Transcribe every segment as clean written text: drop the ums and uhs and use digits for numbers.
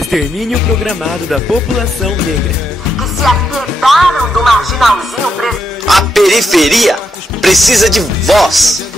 Extermínio programado da população negra. Que se apiedaram do marginalzinho preso. A periferia precisa de voz.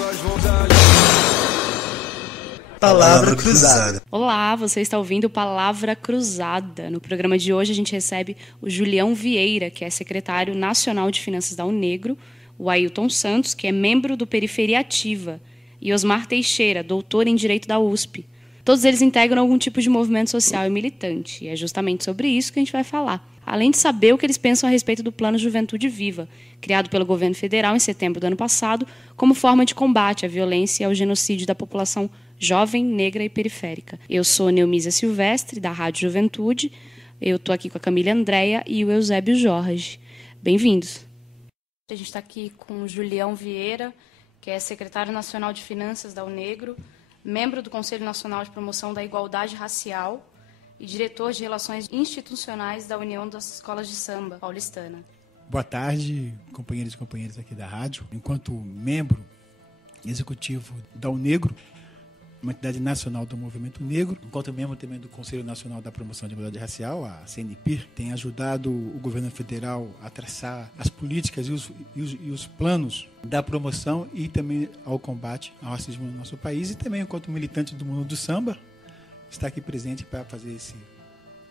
Palavra Cruzada. Olá, você está ouvindo Palavra Cruzada. No programa de hoje a gente recebe o Julião Vieira, que é secretário nacional de Finanças da Unegro, o Ailton Santos, que é membro do Periferia Ativa, e Osmar Teixeira, doutor em Direito da USP. Todos eles integram algum tipo de movimento social e militante, e é justamente sobre isso que a gente vai falar. Além de saber o que eles pensam a respeito do Plano Juventude Viva, criado pelo governo federal em setembro do ano passado, como forma de combate à violência e ao genocídio da população jovem, negra e periférica. Eu sou Neumísia Silvestre, da Rádio Juventude. Eu estou aqui com a Camila Andréia e o Eusébio Jorge. Bem-vindos. A gente está aqui com o Julião Vieira, que é secretário nacional de Finanças da Unegro, membro do Conselho Nacional de Promoção da Igualdade Racial e diretor de Relações Institucionais da União das Escolas de Samba paulistana. Boa tarde, companheiros e companheiras aqui da rádio. Enquanto membro executivo da Unegro, uma entidade nacional do movimento negro, enquanto membro também do Conselho Nacional da Promoção da Igualdade Racial, a CNPIR, tem ajudado o governo federal a traçar as políticas e os planos da promoção e também ao combate ao racismo no nosso país, e também enquanto militante do mundo do samba, está aqui presente para fazer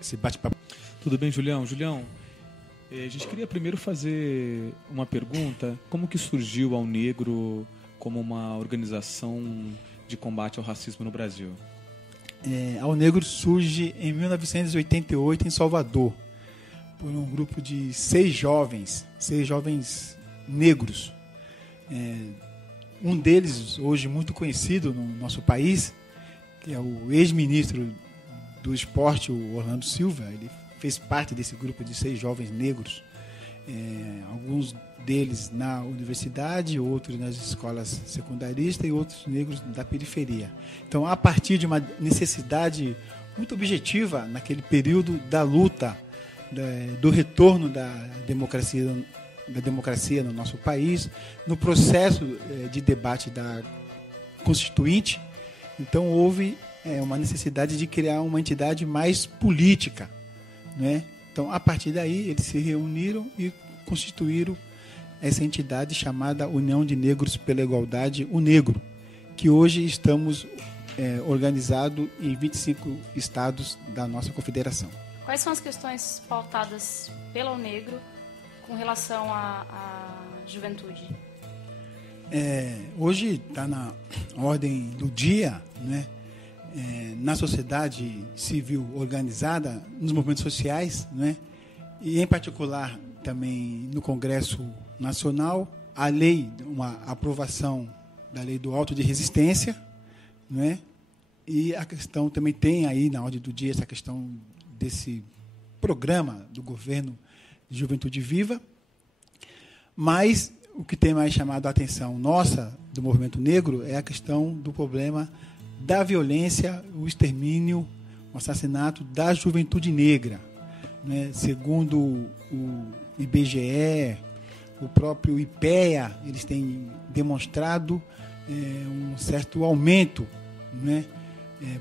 esse bate-papo. Tudo bem, Julião? Julião, a gente queria primeiro fazer uma pergunta. Como que surgiu a Unegro como uma organização de combate ao racismo no Brasil? A Unegro surge em 1988 em Salvador, por um grupo de seis jovens negros. Um deles, hoje muito conhecido no nosso país, que é o ex-ministro do esporte, o Orlando Silva. Ele fez parte desse grupo de seis jovens negros, alguns deles na universidade, outros nas escolas secundaristas e outros negros da periferia. Então, a partir de uma necessidade muito objetiva naquele período da luta, do retorno da democracia no nosso país, no processo de debate da Constituinte, então houve uma necessidade de criar uma entidade mais política, né? Então, a partir daí, eles se reuniram e constituíram essa entidade chamada União de Negros pela Igualdade, Unegro, que hoje estamos organizados em 25 estados da nossa confederação. Quais são as questões pautadas pela Unegro com relação à juventude? Hoje está na ordem do dia, né? Na sociedade civil organizada, nos movimentos sociais, né? E em particular também no Congresso Nacional, uma aprovação da lei do auto de resistência, né? E a questão também tem aí na ordem do dia essa questão desse programa do governo de Juventude Viva, mas o que tem mais chamado a atenção nossa, do movimento negro, é a questão do problema da violência, o extermínio, o assassinato da juventude negra, né? Segundo o IBGE, o próprio IPEA, eles têm demonstrado um certo aumento, né?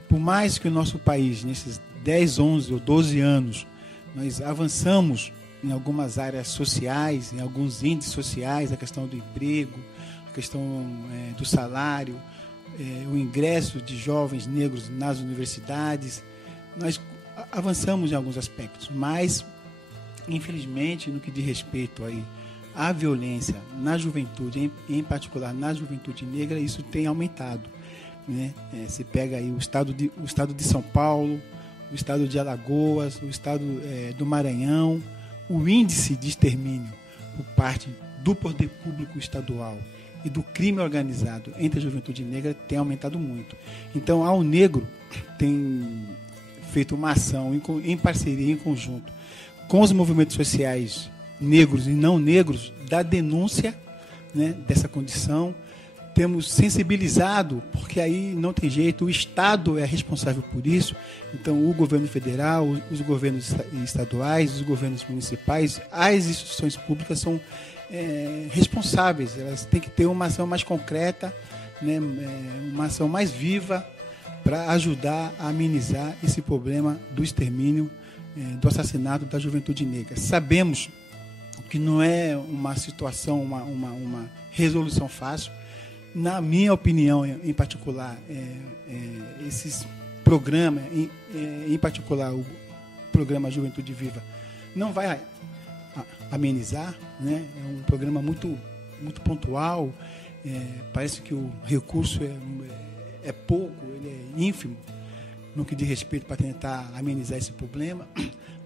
Por mais que o nosso país, nesses 10, 11 ou 12 anos, nós avançamos em algumas áreas sociais, em alguns índices sociais, a questão do emprego, a questão do salário, o ingresso de jovens negros nas universidades, nós avançamos em alguns aspectos, mas, infelizmente, no que diz respeito aí à violência na juventude, em particular na juventude negra, isso tem aumentado, né? Você pega aí o estado de São Paulo, o estado de Alagoas, o estado do Maranhão, o índice de extermínio por parte do poder público estadual e do crime organizado entre a juventude negra tem aumentado muito. Então, a Unegro tem feito uma ação em parceria, em conjunto, com os movimentos sociais negros e não negros, da denúncia, né, dessa condição. Temos sensibilizado, porque aí não tem jeito, o Estado é responsável por isso. Então, o governo federal, os governos estaduais, os governos municipais, as instituições públicas são responsáveis. Elas têm que ter uma ação mais concreta, né, uma ação mais viva, para ajudar a amenizar esse problema do extermínio, do assassinato da juventude negra. Sabemos que não é uma situação, uma resolução fácil. Na minha opinião, em particular, esses programas, em particular o programa Juventude Viva, não vai amenizar, né? É um programa muito pontual, parece que o recurso é pouco, ele é ínfimo no que diz respeito para tentar amenizar esse problema,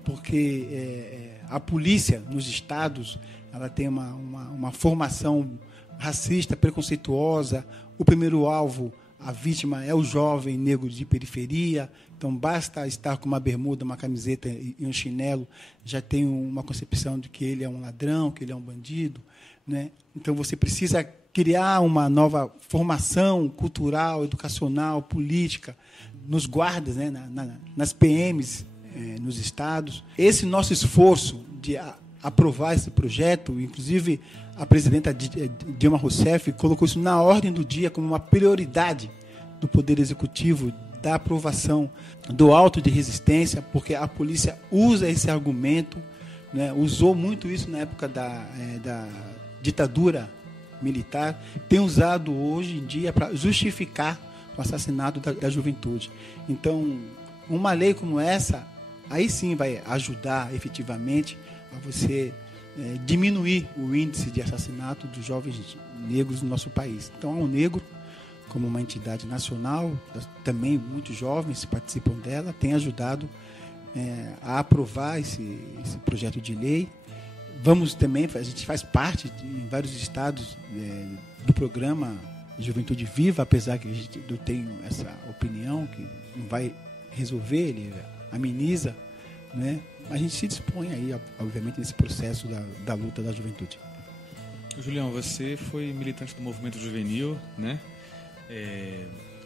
porque a polícia nos estados ela tem uma formação racista, preconceituosa. O primeiro alvo, a vítima, é o jovem negro de periferia. Então, basta estar com uma bermuda, uma camiseta e um chinelo, já tem uma concepção de que ele é um ladrão, que ele é um bandido, né? Então, você precisa criar uma nova formação cultural, educacional, política, nos guardas, né? Nas PMs, nos estados. Esse nosso esforço de aprovar esse projeto, inclusive a presidenta Dilma Rousseff colocou isso na ordem do dia como uma prioridade do Poder Executivo, da aprovação do auto de resistência, porque a polícia usa esse argumento, né? Usou muito isso na época da ditadura militar, tem usado hoje em dia para justificar o assassinato da juventude. Então, uma lei como essa, aí sim vai ajudar efetivamente a você diminuir o índice de assassinato dos jovens negros no nosso país. Então, a UNEGRO, como uma entidade nacional, também muitos jovens participam dela, tem ajudado a aprovar esse projeto de lei. Vamos também, a gente faz parte em vários estados do programa Juventude Viva, apesar que eu tenho essa opinião que não vai resolver, ele ameniza, né? A gente se dispõe aí, obviamente, nesse processo da luta da juventude. Julião, você foi militante do movimento juvenil, né?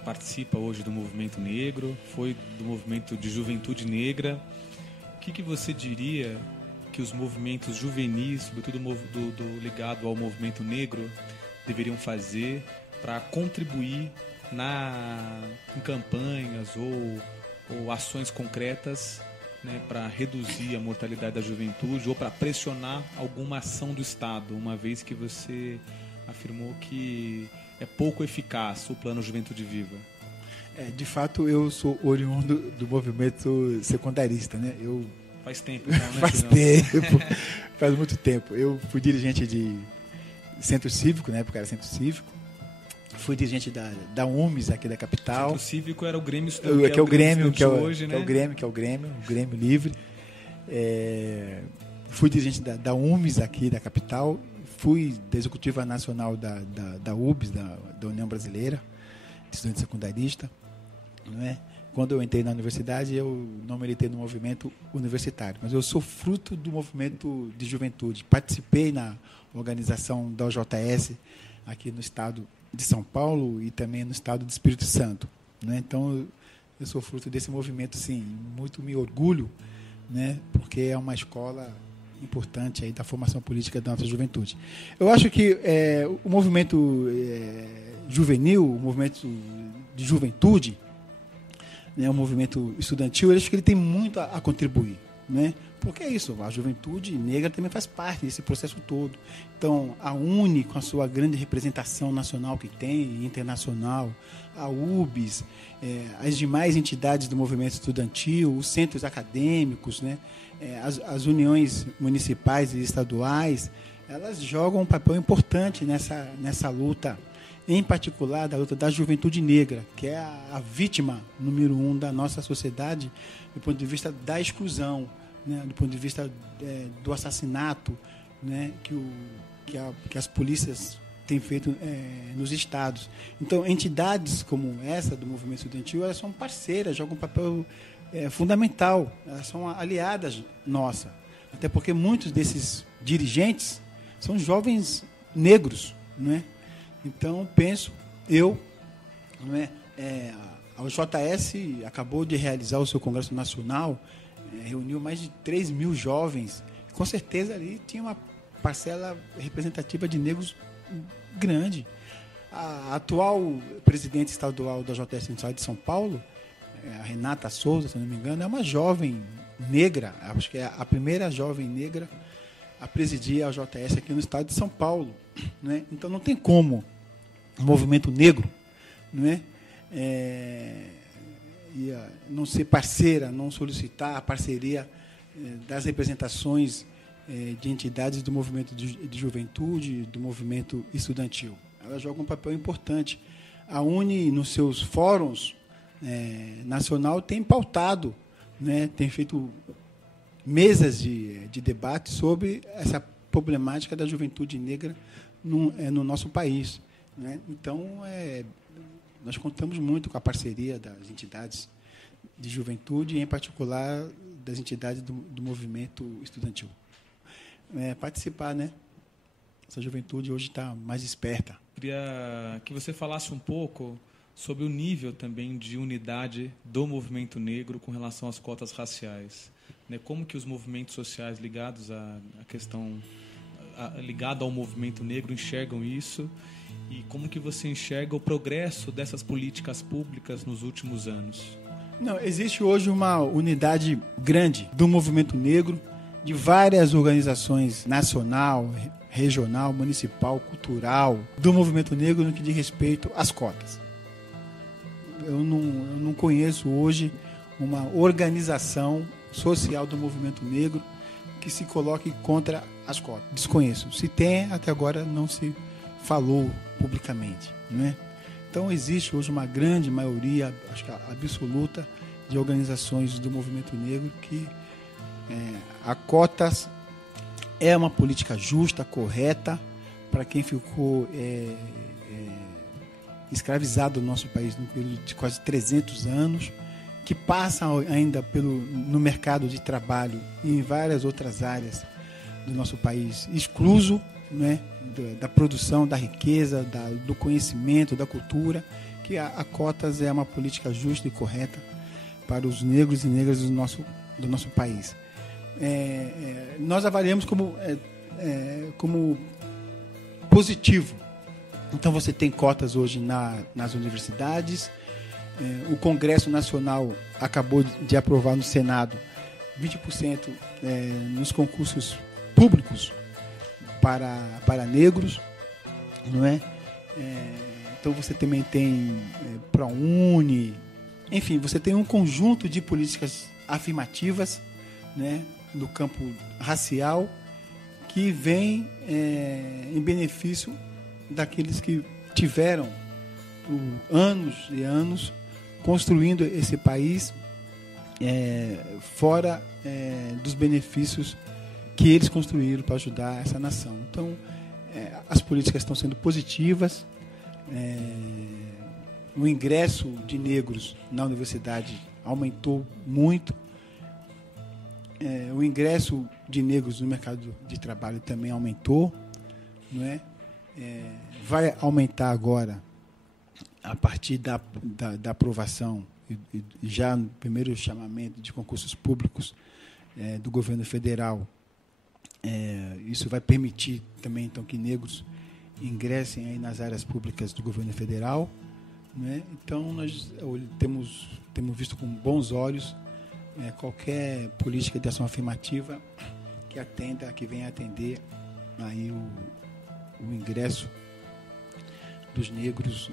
Participa hoje do movimento negro, foi do movimento de juventude negra. O que você diria que os movimentos juvenis, sobretudo do ligado ao movimento negro, deveriam fazer para contribuir em campanhas ou ações concretas, né, para reduzir a mortalidade da juventude ou para pressionar alguma ação do Estado, uma vez que você afirmou que é pouco eficaz o plano Juventude Viva? De fato, eu sou oriundo do movimento secundarista, né? Faz tempo, então, né? Faz muito tempo. Eu fui dirigente de centro cívico, na época era centro cívico. Fui dirigente da UMES aqui da capital. O centro cívico era o Grêmio que é o Grêmio, que é hoje, né? O Grêmio Livre. Fui dirigente da UMES aqui da capital. Fui da executiva nacional da UBS, da União Brasileira de Estudante Secundarista, não é? Quando eu entrei na universidade, eu não militei no movimento universitário, mas eu sou fruto do movimento de juventude. Participei na organização da OJS aqui no estado de São Paulo e também no estado do Espírito Santo, né? Então, eu sou fruto desse movimento, sim, muito me orgulho, né? Porque é uma escola importante aí da formação política da nossa juventude. Eu acho que o movimento juvenil, o movimento de juventude, né, o movimento estudantil, eu acho que ele tem muito a contribuir, né? Porque é isso, a juventude negra também faz parte desse processo todo. Então, a UNE, com a sua grande representação nacional que tem, internacional, a UBS, as demais entidades do movimento estudantil, os centros acadêmicos, né? As uniões municipais e estaduais, elas jogam um papel importante nessa luta, em particular da luta da juventude negra, que é a vítima número 1 da nossa sociedade, do ponto de vista da exclusão, né, do ponto de vista do assassinato, né, que as polícias têm feito nos estados. Então, entidades como essa do movimento estudantil, elas são parceiras, jogam um papel fundamental, elas são aliadas nossas, até porque muitos desses dirigentes são jovens negros, né? Então, penso, a JS acabou de realizar o seu Congresso Nacional, reuniu mais de 3 mil jovens, com certeza ali tinha uma parcela representativa de negros grande. A atual presidente estadual da JS no estado de São Paulo, a Renata Souza, se não me engano, é uma jovem negra, acho que é a primeira jovem negra a presidir a JS aqui no estado de São Paulo, né? Então não tem como o movimento negro, né, não ser parceira, não solicitar a parceria das representações de entidades do movimento de juventude, do movimento estudantil. Ela joga um papel importante. A UNE, nos seus fóruns nacional, tem pautado, né, tem feito mesas de debate sobre essa problemática da juventude negra no nosso país, né? Então, nós contamos muito com a parceria das entidades de juventude, e, em particular, das entidades do movimento estudantil. Participar, né? Essa juventude hoje está mais esperta. Queria que você falasse um pouco sobre o nível também de unidade do movimento negro com relação às cotas raciais, né? Como que os movimentos sociais ligados à questão ligado ao movimento negro enxergam isso, e como que você enxerga o progresso dessas políticas públicas nos últimos anos? Não, existe hoje uma unidade grande do movimento negro, de várias organizações nacional, regional, municipal, cultural, do movimento negro no que diz respeito às cotas. Eu não conheço hoje uma organização social do movimento negro que se coloque contra as cotas. Desconheço. Se tem, até agora não se falou publicamente, né? Então existe hoje uma grande maioria, acho que absoluta, de organizações do movimento negro que a cotas é uma política justa, correta, para quem ficou escravizado no nosso país no período de quase 300 anos, que passa ainda no mercado de trabalho e em várias outras áreas do nosso país, excluso, né, da produção, da riqueza, do conhecimento, da cultura, que a cotas é uma política justa e correta para os negros e negras do nosso país. Nós avaliamos como positivo. Então você tem cotas hoje nas universidades. O Congresso Nacional acabou de aprovar no Senado 20% nos concursos públicos para negros, não é? Então você também tem ProUni, enfim, você tem um conjunto de políticas afirmativas, né, no campo racial, que vem em benefício daqueles que tiveram por anos e anos construindo esse país fora dos benefícios que eles construíram para ajudar essa nação. Então, as políticas estão sendo positivas. O ingresso de negros na universidade aumentou muito. O ingresso de negros no mercado de trabalho também aumentou, não é? Vai aumentar agora, a partir da aprovação e já no primeiro chamamento de concursos públicos do governo federal. Isso vai permitir também, então, que negros ingressem aí nas áreas públicas do governo federal, né? Então nós temos visto com bons olhos qualquer política de ação afirmativa que venha atender aí o ingresso dos negros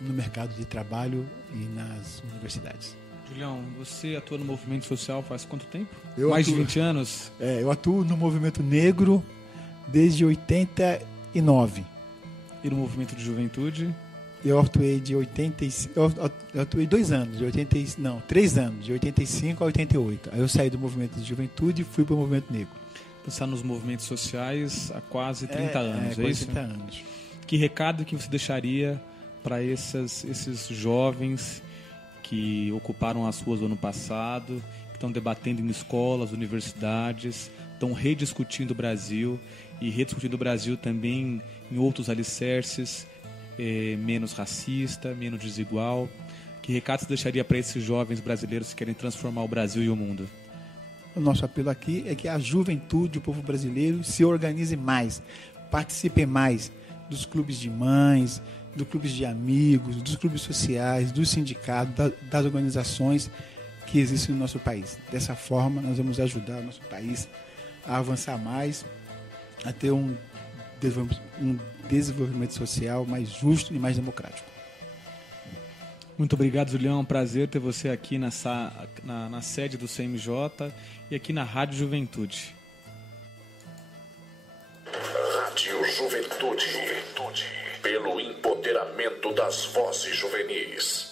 no mercado de trabalho e nas universidades. Julião, você atua no movimento social faz quanto tempo? De 20 anos? Eu atuo no movimento negro desde 89. E no movimento de juventude? Eu atuei eu atuei 2 anos, 3 anos, de 85 a 88. Aí eu saí do movimento de juventude e fui para o movimento negro. Você está nos movimentos sociais há quase 30 anos, é isso? 30 anos. Que recado que você deixaria para esses jovens que ocuparam as ruas no ano passado, que estão debatendo em escolas, universidades, estão rediscutindo o Brasil e rediscutindo o Brasil também em outros alicerces, menos racista, menos desigual? Que recado você deixaria para esses jovens brasileiros que querem transformar o Brasil e o mundo? O nosso apelo aqui é que a juventude, o povo brasileiro, se organize mais, participe mais dos clubes de mães, dos clubes de amigos, dos clubes sociais, dos sindicatos, das organizações que existem no nosso país. Dessa forma, nós vamos ajudar o nosso país a avançar mais, a ter um desenvolvimento social mais justo e mais democrático. Muito obrigado, Julião. É um prazer ter você aqui na sede do CMJ e aqui na Rádio Juventude. Rádio Juventude. Pelo empoderamento das vozes juvenis.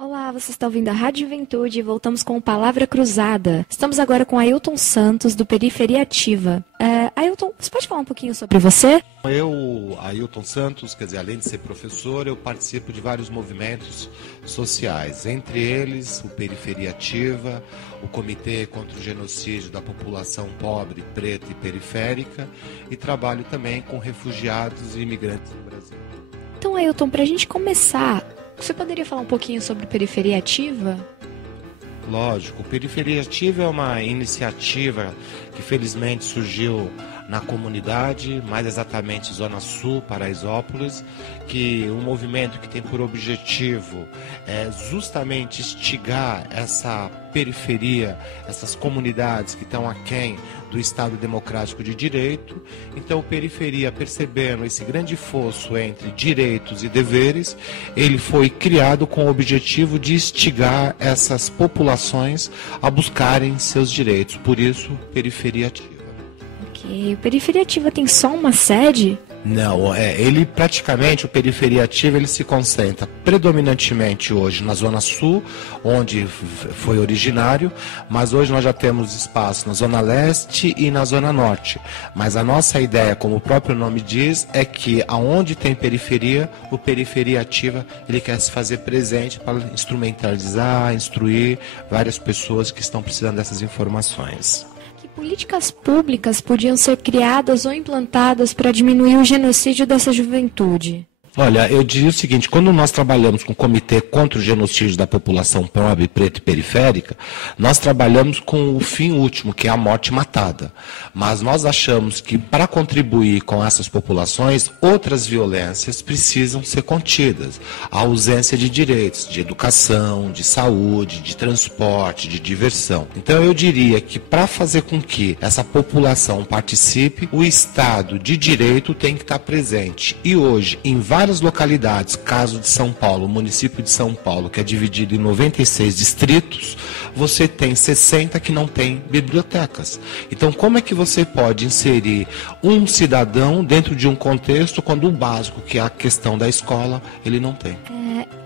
Olá, você está ouvindo a Rádio Juventude e voltamos com Palavra Cruzada. Estamos agora com Ailton Santos, do Periferia Ativa. Ailton, você pode falar um pouquinho sobre você? Eu, Ailton Santos, quer dizer, além de ser professor, eu participo de vários movimentos sociais, entre eles o Periferia Ativa, o Comitê contra o Genocídio da População Pobre, Preta e Periférica, e trabalho também com refugiados e imigrantes no Brasil. Então, Ailton, para a gente começar, você poderia falar um pouquinho sobre Periferia Ativa? Lógico, Periferia Ativa é uma iniciativa que felizmente surgiu na comunidade, mais exatamente Zona Sul, Paraisópolis, que um movimento que tem por objetivo justamente instigar essa periferia, essas comunidades que estão aquém do Estado Democrático de Direito. Então, Periferia, percebendo esse grande fosso entre direitos e deveres, ele foi criado com o objetivo de instigar essas populações a buscarem seus direitos. Por isso, Periferia Ativa. Ok. Periferia Ativa tem só uma sede? Não, ele praticamente, o Periferia Ativa, ele se concentra predominantemente hoje na Zona Sul, onde foi originário, mas hoje nós já temos espaço na Zona Leste e na Zona Norte. Mas a nossa ideia, como o próprio nome diz, é que aonde tem periferia, o Periferia Ativa, ele quer se fazer presente para instrumentalizar, instruir várias pessoas que estão precisando dessas informações. Políticas públicas podiam ser criadas ou implantadas para diminuir o genocídio dessa juventude? Olha, eu diria o seguinte, quando nós trabalhamos com o Comitê contra o Genocídio da População Pobre, Preta e Periférica, nós trabalhamos com o fim último, que é a morte matada. Mas nós achamos que, para contribuir com essas populações, outras violências precisam ser contidas. A ausência de direitos, de educação, de saúde, de transporte, de diversão. Então eu diria que, para fazer com que essa população participe, o Estado de Direito tem que estar presente. E hoje, em várias localidades, caso de São Paulo, o município de São Paulo, que é dividido em 96 distritos, você tem 60 que não tem bibliotecas. Então, como é que você pode inserir um cidadão dentro de um contexto quando o básico, que é a questão da escola, ele não tem?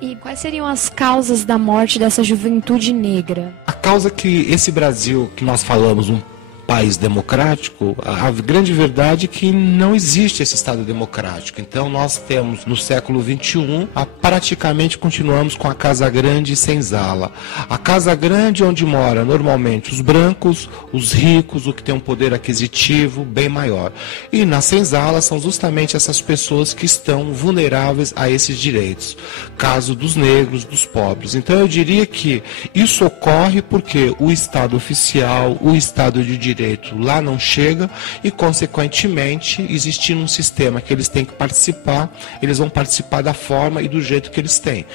E quais seriam as causas da morte dessa juventude negra? A causa que esse Brasil, que nós falamos, um país democrático, a grande verdade é que não existe esse Estado democrático. Então nós temos no século XXI, praticamente continuamos com a Casa Grande e senzala. A Casa Grande onde mora normalmente os brancos, os ricos, o que tem um poder aquisitivo bem maior. E na senzala são justamente essas pessoas que estão vulneráveis a esses direitos. Caso dos negros, dos pobres. Então eu diria que isso ocorre porque o Estado oficial, o Estado de Direito lá não chega e, consequentemente, existindo um sistema que eles têm que participar, eles vão participar da forma e do jeito que eles têm.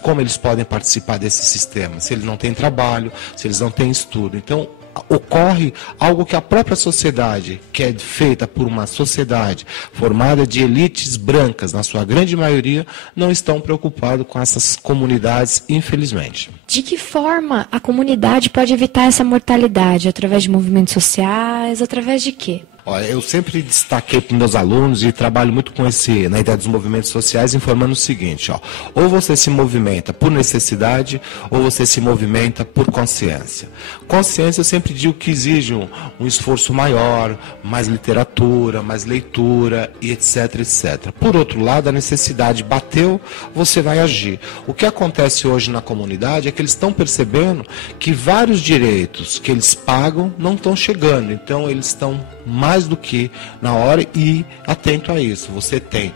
Como eles podem participar desse sistema? Se eles não têm trabalho, se eles não têm estudo. Então, ocorre algo que a própria sociedade, que é feita por uma sociedade formada de elites brancas, na sua grande maioria, não estão preocupados com essas comunidades, infelizmente. De que forma a comunidade pode evitar essa mortalidade? Através de movimentos sociais? Através de quê? Olha, eu sempre destaquei para os meus alunos e trabalho muito com na ideia dos movimentos sociais, informando o seguinte, ou você se movimenta por necessidade, ou você se movimenta por consciência. Consciência, eu sempre digo que exige um esforço maior, mais literatura, mais leitura, e etc, etc. Por outro lado, a necessidade bateu, você vai agir. O que acontece hoje na comunidade é que eles estão percebendo que vários direitos que eles pagam não estão chegando, então eles estão mais do que na hora e atento a isso. Você tem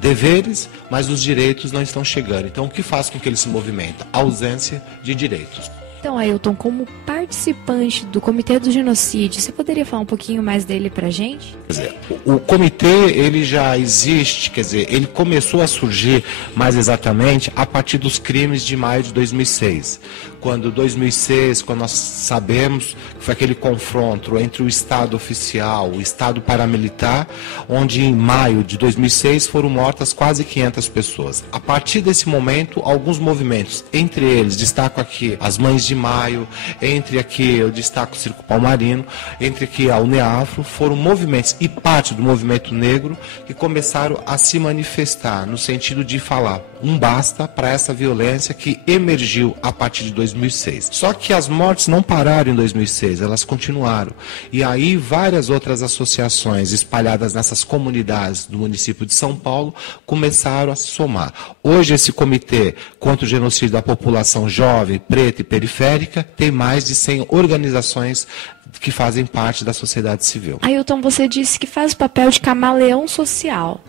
deveres, mas os direitos não estão chegando. Então, o que faz com que ele se movimente? A ausência de direitos. Então, Ailton, como participante do Comitê do Genocídio, você poderia falar um pouquinho mais dele para a gente? Quer dizer, o comitê, ele já existe, quer dizer, ele começou a surgir mais exatamente a partir dos crimes de maio de 2006. Quando nós sabemos que foi aquele confronto entre o Estado oficial, o Estado paramilitar, onde em maio de 2006 foram mortas quase 500 pessoas. A partir desse momento, alguns movimentos, entre eles, destaco aqui as Mães de Maio, entre aqui eu destaco o Circo Palmarino, entre aqui a UNEAFRO, foram movimentos e parte do movimento negro que começaram a se manifestar no sentido de falar um basta para essa violência que emergiu a partir de 2006. Só que as mortes não pararam em 2006, elas continuaram. E aí várias outras associações espalhadas nessas comunidades do município de São Paulo começaram a se somar. Hoje esse comitê contra o genocídio da população jovem, preta e periférica tem mais de 100 organizações que fazem parte da sociedade civil. Ailton, você disse que faz o papel de camaleão social.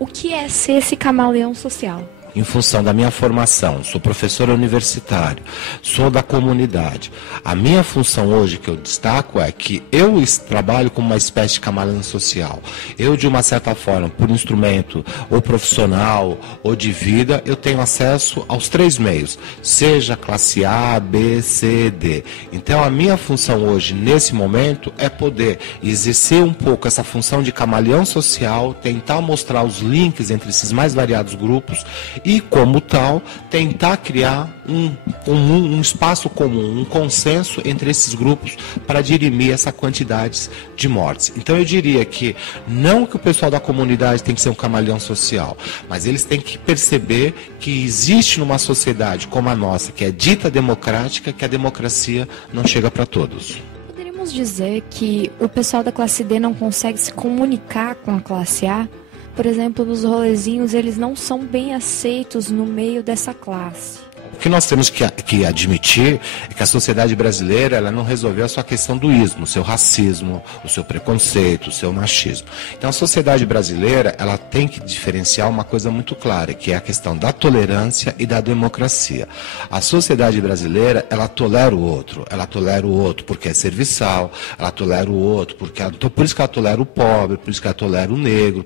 O que é ser esse camaleão social? Em função da minha formação, sou professor universitário, sou da comunidade. A minha função hoje que eu destaco é que eu trabalho como uma espécie de camaleão social. Eu, de uma certa forma, por instrumento ou profissional ou de vida, eu tenho acesso aos 3 meios, seja classe A, B, C, D. Então, a minha função hoje, nesse momento, é poder exercer um pouco essa função de camaleão social, tentar mostrar os links entre esses mais variados grupos e, como tal, tentar criar um espaço comum, um consenso entre esses grupos para dirimir essa quantidade de mortes. Então eu diria que não que o pessoal da comunidade tem que ser um camaleão social, mas eles têm que perceber que existe numa sociedade como a nossa, que é dita democrática, que a democracia não chega para todos. Poderíamos dizer que o pessoal da classe D não consegue se comunicar com a classe A? Por exemplo, nos rolezinhos, eles não são bem aceitos no meio dessa classe. O que nós temos que admitir é que a sociedade brasileira ela não resolveu a sua questão do ismo, o seu racismo, o seu preconceito, o seu machismo. Então a sociedade brasileira ela tem que diferenciar uma coisa muito clara, que é a questão da tolerância e da democracia. A sociedade brasileira ela tolera o outro porque é serviçal, ela tolera o outro então por isso que ela tolera o pobre, por isso que ela tolera o negro,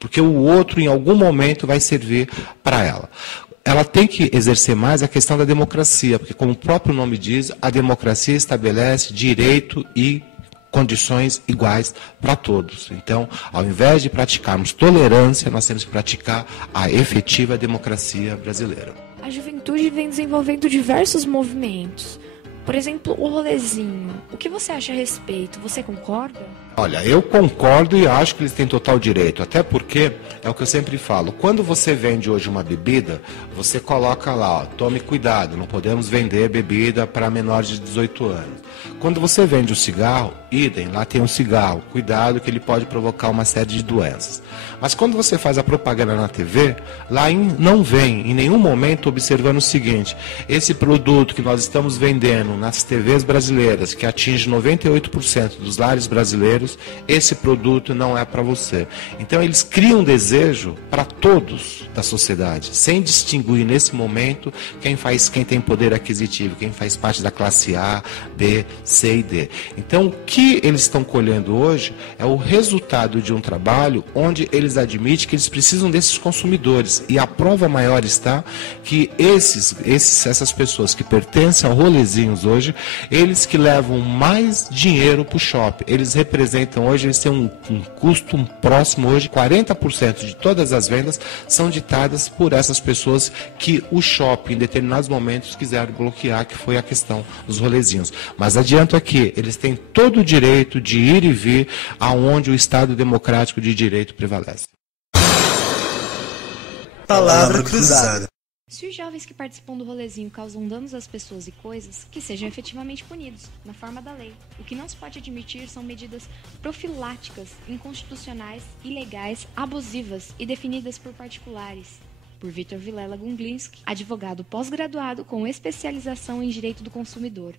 porque o outro em algum momento vai servir para ela. Ela tem que exercer mais a questão da democracia, porque, como o próprio nome diz, a democracia estabelece direito e condições iguais para todos. Então, ao invés de praticarmos tolerância, nós temos que praticar a efetiva democracia brasileira. A juventude vem desenvolvendo diversos movimentos. Por exemplo, o rolezinho. O que você acha a respeito? Você concorda? Olha, eu concordo e acho que eles têm total direito, até porque é o que eu sempre falo, quando você vende hoje uma bebida, você coloca lá, ó, tome cuidado, não podemos vender bebida para menores de 18 anos. Quando você vende o cigarro, idem, lá tem um cigarro, cuidado que ele pode provocar uma série de doenças. Mas quando você faz a propaganda na TV, lá não vem em nenhum momento observando o seguinte, esse produto que nós estamos vendendo nas TVs brasileiras, que atinge 98% dos lares brasileiros, esse produto não é para você. Então eles criam um desejo para todos da sociedade, sem distinguir nesse momento quem tem poder aquisitivo, quem faz parte da classe A, B, C e D. Então o que eles estão colhendo hoje é o resultado de um trabalho onde eles admitem que eles precisam desses consumidores. E a prova maior está que essas pessoas que pertencem ao rolezinhos hoje, eles que levam mais dinheiro para o shopping, eles representam hoje, eles têm um custo próximo hoje, 40% de todas as vendas são ditadas por essas pessoas que o shopping em determinados momentos quiseram bloquear, que foi a questão dos rolezinhos. Mas adianto aqui, eles têm todo o direito de ir e vir aonde o Estado democrático de direito prevalece. Palavra cruzada. Se os jovens que participam do rolezinho causam danos às pessoas e coisas, que sejam efetivamente punidos, na forma da lei. O que não se pode admitir são medidas profiláticas, inconstitucionais, ilegais, abusivas e definidas por particulares. Por Vitor Vilela Gunglinski, advogado pós-graduado com especialização em direito do consumidor.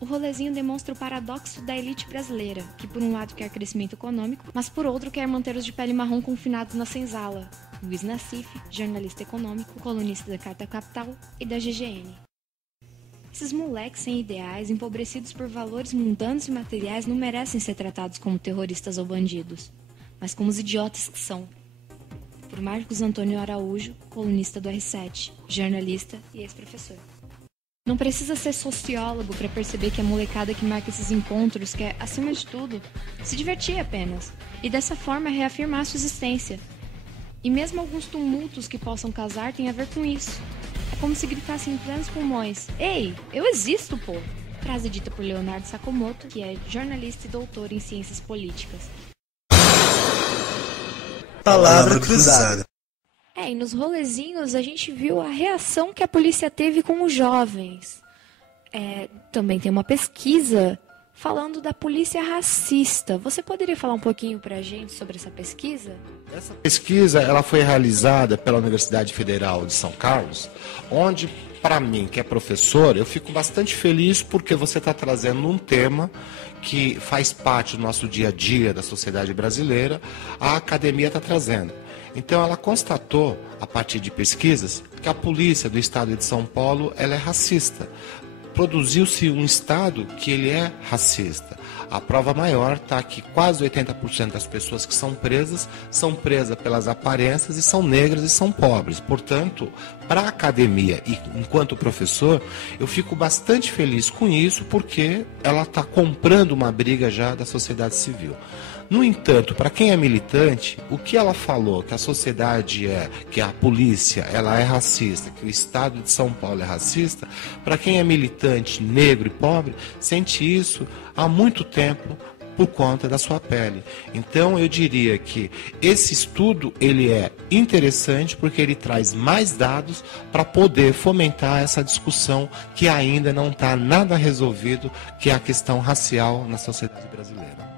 O rolezinho demonstra o paradoxo da elite brasileira, que por um lado quer crescimento econômico, mas por outro quer manter os de pele marrom confinados na senzala. Luiz Nassif, jornalista econômico, colunista da Carta Capital e da GGN. Esses moleques sem ideais, empobrecidos por valores mundanos e materiais, não merecem ser tratados como terroristas ou bandidos, mas como os idiotas que são. Por Marcos Antônio Araújo, colunista do R7, jornalista e ex-professor. Não precisa ser sociólogo para perceber que a molecada que marca esses encontros quer, acima de tudo, se divertir apenas, e dessa forma reafirmar sua existência. E mesmo alguns tumultos que possam causar têm a ver com isso. É como se gritassem em plenos pulmões: "Ei, eu existo, pô!" Frase dita por Leonardo Sakamoto, que é jornalista e doutor em ciências políticas. Palavra cruzada. E nos rolezinhos a gente viu a reação que a polícia teve com os jovens. Também tem uma pesquisa falando da polícia racista. Você poderia falar um pouquinho pra gente sobre essa pesquisa? Essa pesquisa ela foi realizada pela Universidade Federal de São Carlos, onde, para mim, que é professor, eu fico bastante feliz porque você está trazendo um tema que faz parte do nosso dia a dia da sociedade brasileira, a academia está trazendo. Então ela constatou, a partir de pesquisas, que a polícia do estado de São Paulo ela é racista. Produziu-se um estado que ele é racista. A prova maior está que quase 80% das pessoas que são presas pelas aparências e são negras e são pobres. Portanto, para a academia e enquanto professor, eu fico bastante feliz com isso porque ela está comprando uma briga já da sociedade civil. No entanto, para quem é militante, o que ela falou, que a sociedade que a polícia ela é racista, que o Estado de São Paulo é racista, para quem é militante, negro e pobre, sente isso há muito tempo por conta da sua pele. Então eu diria que esse estudo ele é interessante porque ele traz mais dados para poder fomentar essa discussão que ainda não está nada resolvido, que é a questão racial na sociedade brasileira.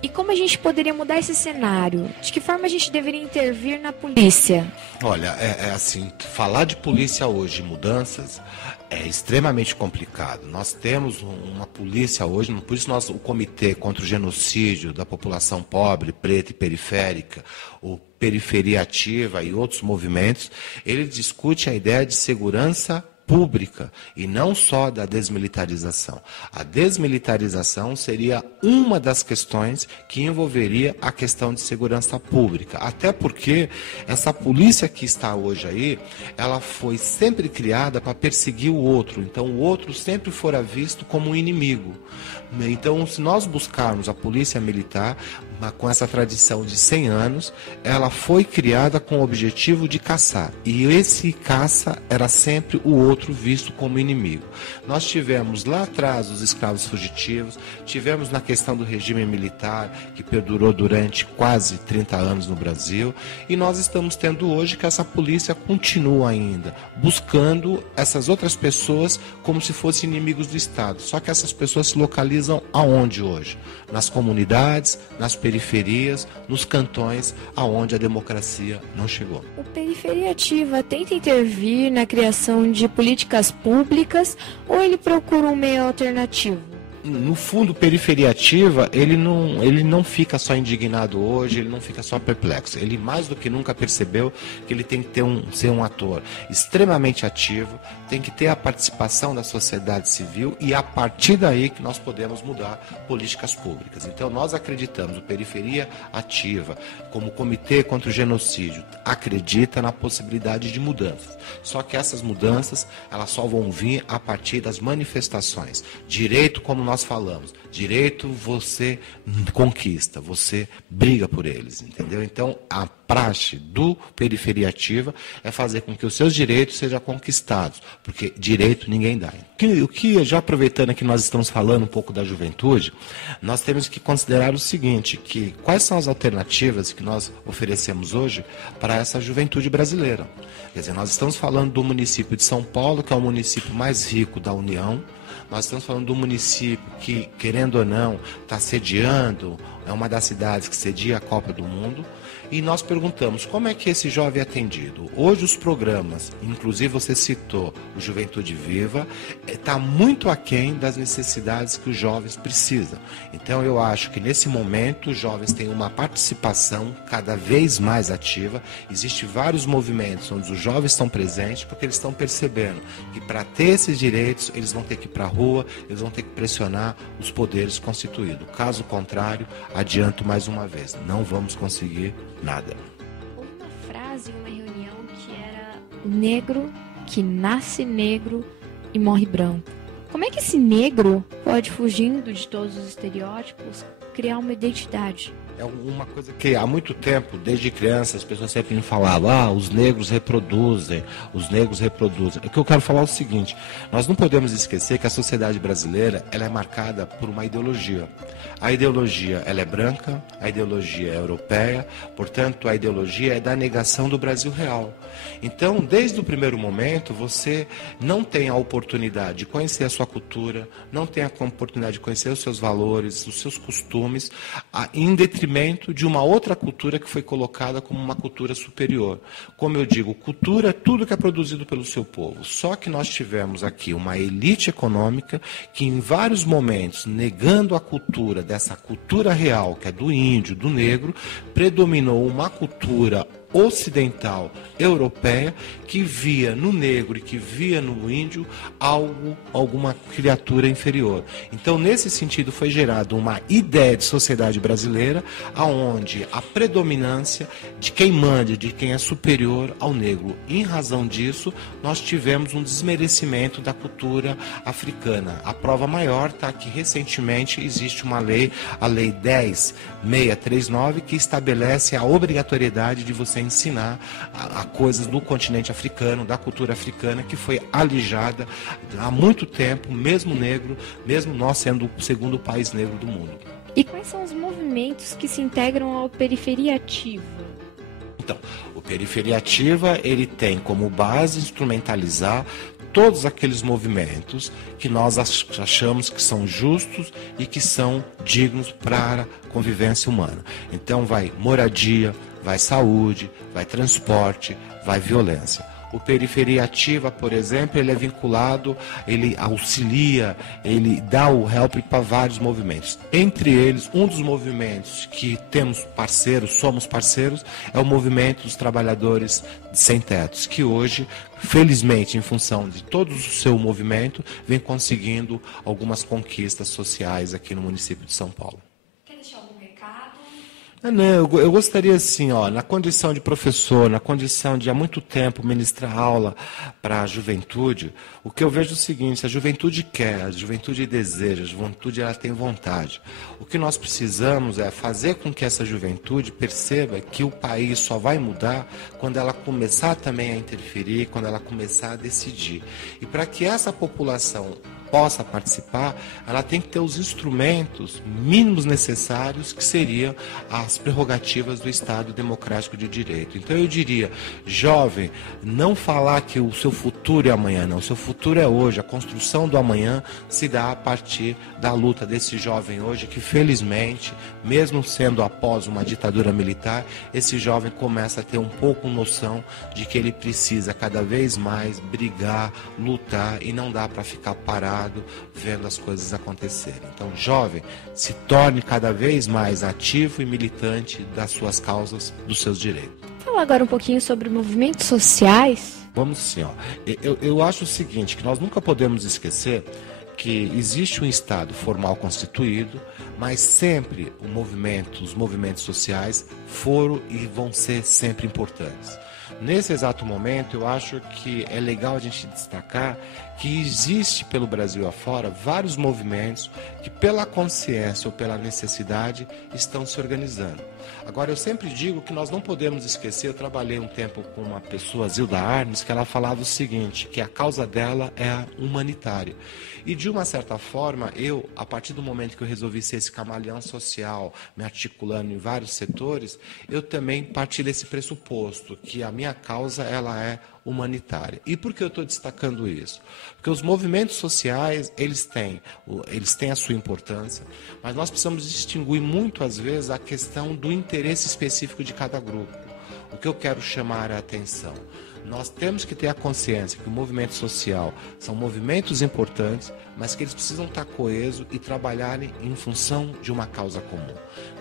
E como a gente poderia mudar esse cenário? De que forma a gente deveria intervir na polícia? Olha, assim, falar de polícia hoje, mudanças, é extremamente complicado. Nós temos uma polícia hoje, por isso o Comitê contra o Genocídio da População Pobre, Preta e Periférica, o Periferia Ativa e outros movimentos, ele discute a ideia de segurança pública e não só da desmilitarização. A desmilitarização seria uma das questões que envolveria a questão de segurança pública, até porque essa polícia que está hoje aí, ela foi sempre criada para perseguir o outro, então o outro sempre fora visto como um inimigo. Então, se nós buscarmos a polícia militar, com essa tradição de 100 anos, ela foi criada com o objetivo de caçar. E esse caça era sempre o outro visto como inimigo. Nós tivemos lá atrás os escravos fugitivos, tivemos na questão do regime militar, que perdurou durante quase 30 anos no Brasil, e nós estamos tendo hoje que essa polícia continua ainda buscando essas outras pessoas como se fossem inimigos do Estado. Só que essas pessoas se localizam aonde hoje? Nas comunidades, nas periferias, nos cantões, aonde a democracia não chegou. O Periferia Ativa tenta intervir na criação de políticas públicas ou ele procura um meio alternativo? No fundo, Periferia Ativa, ele não fica só indignado hoje, ele não fica só perplexo. Ele mais do que nunca percebeu que ele tem que ser um ator extremamente ativo, tem que ter a participação da sociedade civil e a partir daí que nós podemos mudar políticas públicas. Então nós acreditamos, o Periferia Ativa, como Comitê contra o Genocídio, acredita na possibilidade de mudanças. Só que essas mudanças, elas só vão vir a partir das manifestações. Direito, como nós falamos, direito você conquista, você briga por eles, entendeu? Então, a praxe do Periferia Ativa é fazer com que os seus direitos sejam conquistados, porque direito ninguém dá. O que, já aproveitando que nós estamos falando um pouco da juventude, nós temos que considerar o seguinte, que quais são as alternativas que nós oferecemos hoje para essa juventude brasileira? Quer dizer, nós estamos falando do município de São Paulo, que é o município mais rico da União. Nós estamos falando do município que, querendo ou não, está sediando, é uma das cidades que cedia a Copa do Mundo. E nós perguntamos, como é que esse jovem é atendido? Hoje os programas, inclusive você citou o Juventude Viva, está muito aquém das necessidades que os jovens precisam. Então eu acho que nesse momento os jovens têm uma participação cada vez mais ativa. Existem vários movimentos onde os jovens estão presentes porque eles estão percebendo que para ter esses direitos eles vão ter que ir para a rua, eles vão ter que pressionar os poderes constituídos. Caso contrário, adianto mais uma vez, não vamos conseguir nada. Houve uma frase em uma reunião que era: o negro que nasce negro e morre branco. Como é que esse negro pode, fugindo de todos os estereótipos, criar uma identidade? É uma coisa que há muito tempo, desde criança, as pessoas sempre me falavam, os negros reproduzem, os negros reproduzem. O que eu quero falar é o seguinte, nós não podemos esquecer que a sociedade brasileira ela é marcada por uma ideologia. A ideologia ela é branca, a ideologia é europeia, portanto a ideologia é da negação do Brasil real. Então, desde o primeiro momento, você não tem a oportunidade de conhecer a sua cultura, não tem a oportunidade de conhecer os seus valores, os seus costumes, em detrimento de uma outra cultura que foi colocada como uma cultura superior. Como eu digo, cultura é tudo que é produzido pelo seu povo. Só que nós tivemos aqui uma elite econômica que em vários momentos, negando a cultura dessa cultura real, que é do índio, do negro, predominou uma cultura ocidental europeia que via no negro e que via no índio alguma criatura inferior. Então, nesse sentido, foi gerada uma ideia de sociedade brasileira onde a predominância de quem manda, de quem é superior ao negro. Em razão disso, nós tivemos um desmerecimento da cultura africana. A prova maior está que recentemente existe uma lei, a Lei 10.639, que estabelece a obrigatoriedade de você ensinar a coisas do continente africano, da cultura africana, que foi alijada há muito tempo, mesmo negro, mesmo nós sendo o segundo país negro do mundo. E quais são os movimentos que se integram ao Periferia Ativa? Então, o Periferia Ativa, ele tem como base instrumentalizar todos aqueles movimentos que nós achamos que são justos e que são dignos para a convivência humana. Então vai moradia, vai saúde, vai transporte, vai violência. O Periferia Ativa, por exemplo, ele é vinculado, ele auxilia, ele dá o help para vários movimentos. Entre eles, um dos movimentos que temos parceiros, somos parceiros, é o movimento dos trabalhadores sem tetos, que hoje, felizmente, em função de todo o seu movimento, vem conseguindo algumas conquistas sociais aqui no município de São Paulo. Eu gostaria assim, na condição de professor, na condição de há muito tempo ministrar aula para a juventude, o que eu vejo é o seguinte: a juventude quer, a juventude deseja, a juventude ela tem vontade. O que nós precisamos é fazer com que essa juventude perceba que o país só vai mudar quando ela começar também a interferir, quando ela começar a decidir. E para que essa população possa participar, ela tem que ter os instrumentos mínimos necessários, que seriam as prerrogativas do Estado Democrático de Direito. Então eu diria, jovem, não falar que o seu futuro é amanhã, não. O seu futuro é hoje. A construção do amanhã se dá a partir da luta desse jovem hoje, que felizmente, mesmo sendo após uma ditadura militar, esse jovem começa a ter um pouco noção de que ele precisa cada vez mais brigar, lutar, e não dá para ficar parado vendo as coisas acontecerem. Então, jovem, se torne cada vez mais ativo e militante das suas causas, dos seus direitos. Fala agora um pouquinho sobre movimentos sociais. Vamos sim, eu acho o seguinte, que nós nunca podemos esquecer que existe um Estado formal constituído, mas sempre os movimentos sociais foram e vão ser sempre importantes. Nesse exato momento, eu acho que é legal a gente destacar que existe pelo Brasil afora vários movimentos que, pela consciência ou pela necessidade, estão se organizando. Agora, eu sempre digo que nós não podemos esquecer, eu trabalhei um tempo com uma pessoa, Zilda Arnes, que ela falava o seguinte, que a causa dela é a humanitária. E, de uma certa forma, eu, a partir do momento que eu resolvi ser esse camaleão social, me articulando em vários setores, eu também parti desse pressuposto, que a minha causa ela é humanitária. E por que eu estou destacando isso? Porque os movimentos sociais, eles têm a sua importância, mas nós precisamos distinguir muito, às vezes, a questão do interesse específico de cada grupo. O que eu quero chamar a atenção? Nós temos que ter a consciência que o movimento social são movimentos importantes, mas que eles precisam estar coesos e trabalharem em função de uma causa comum.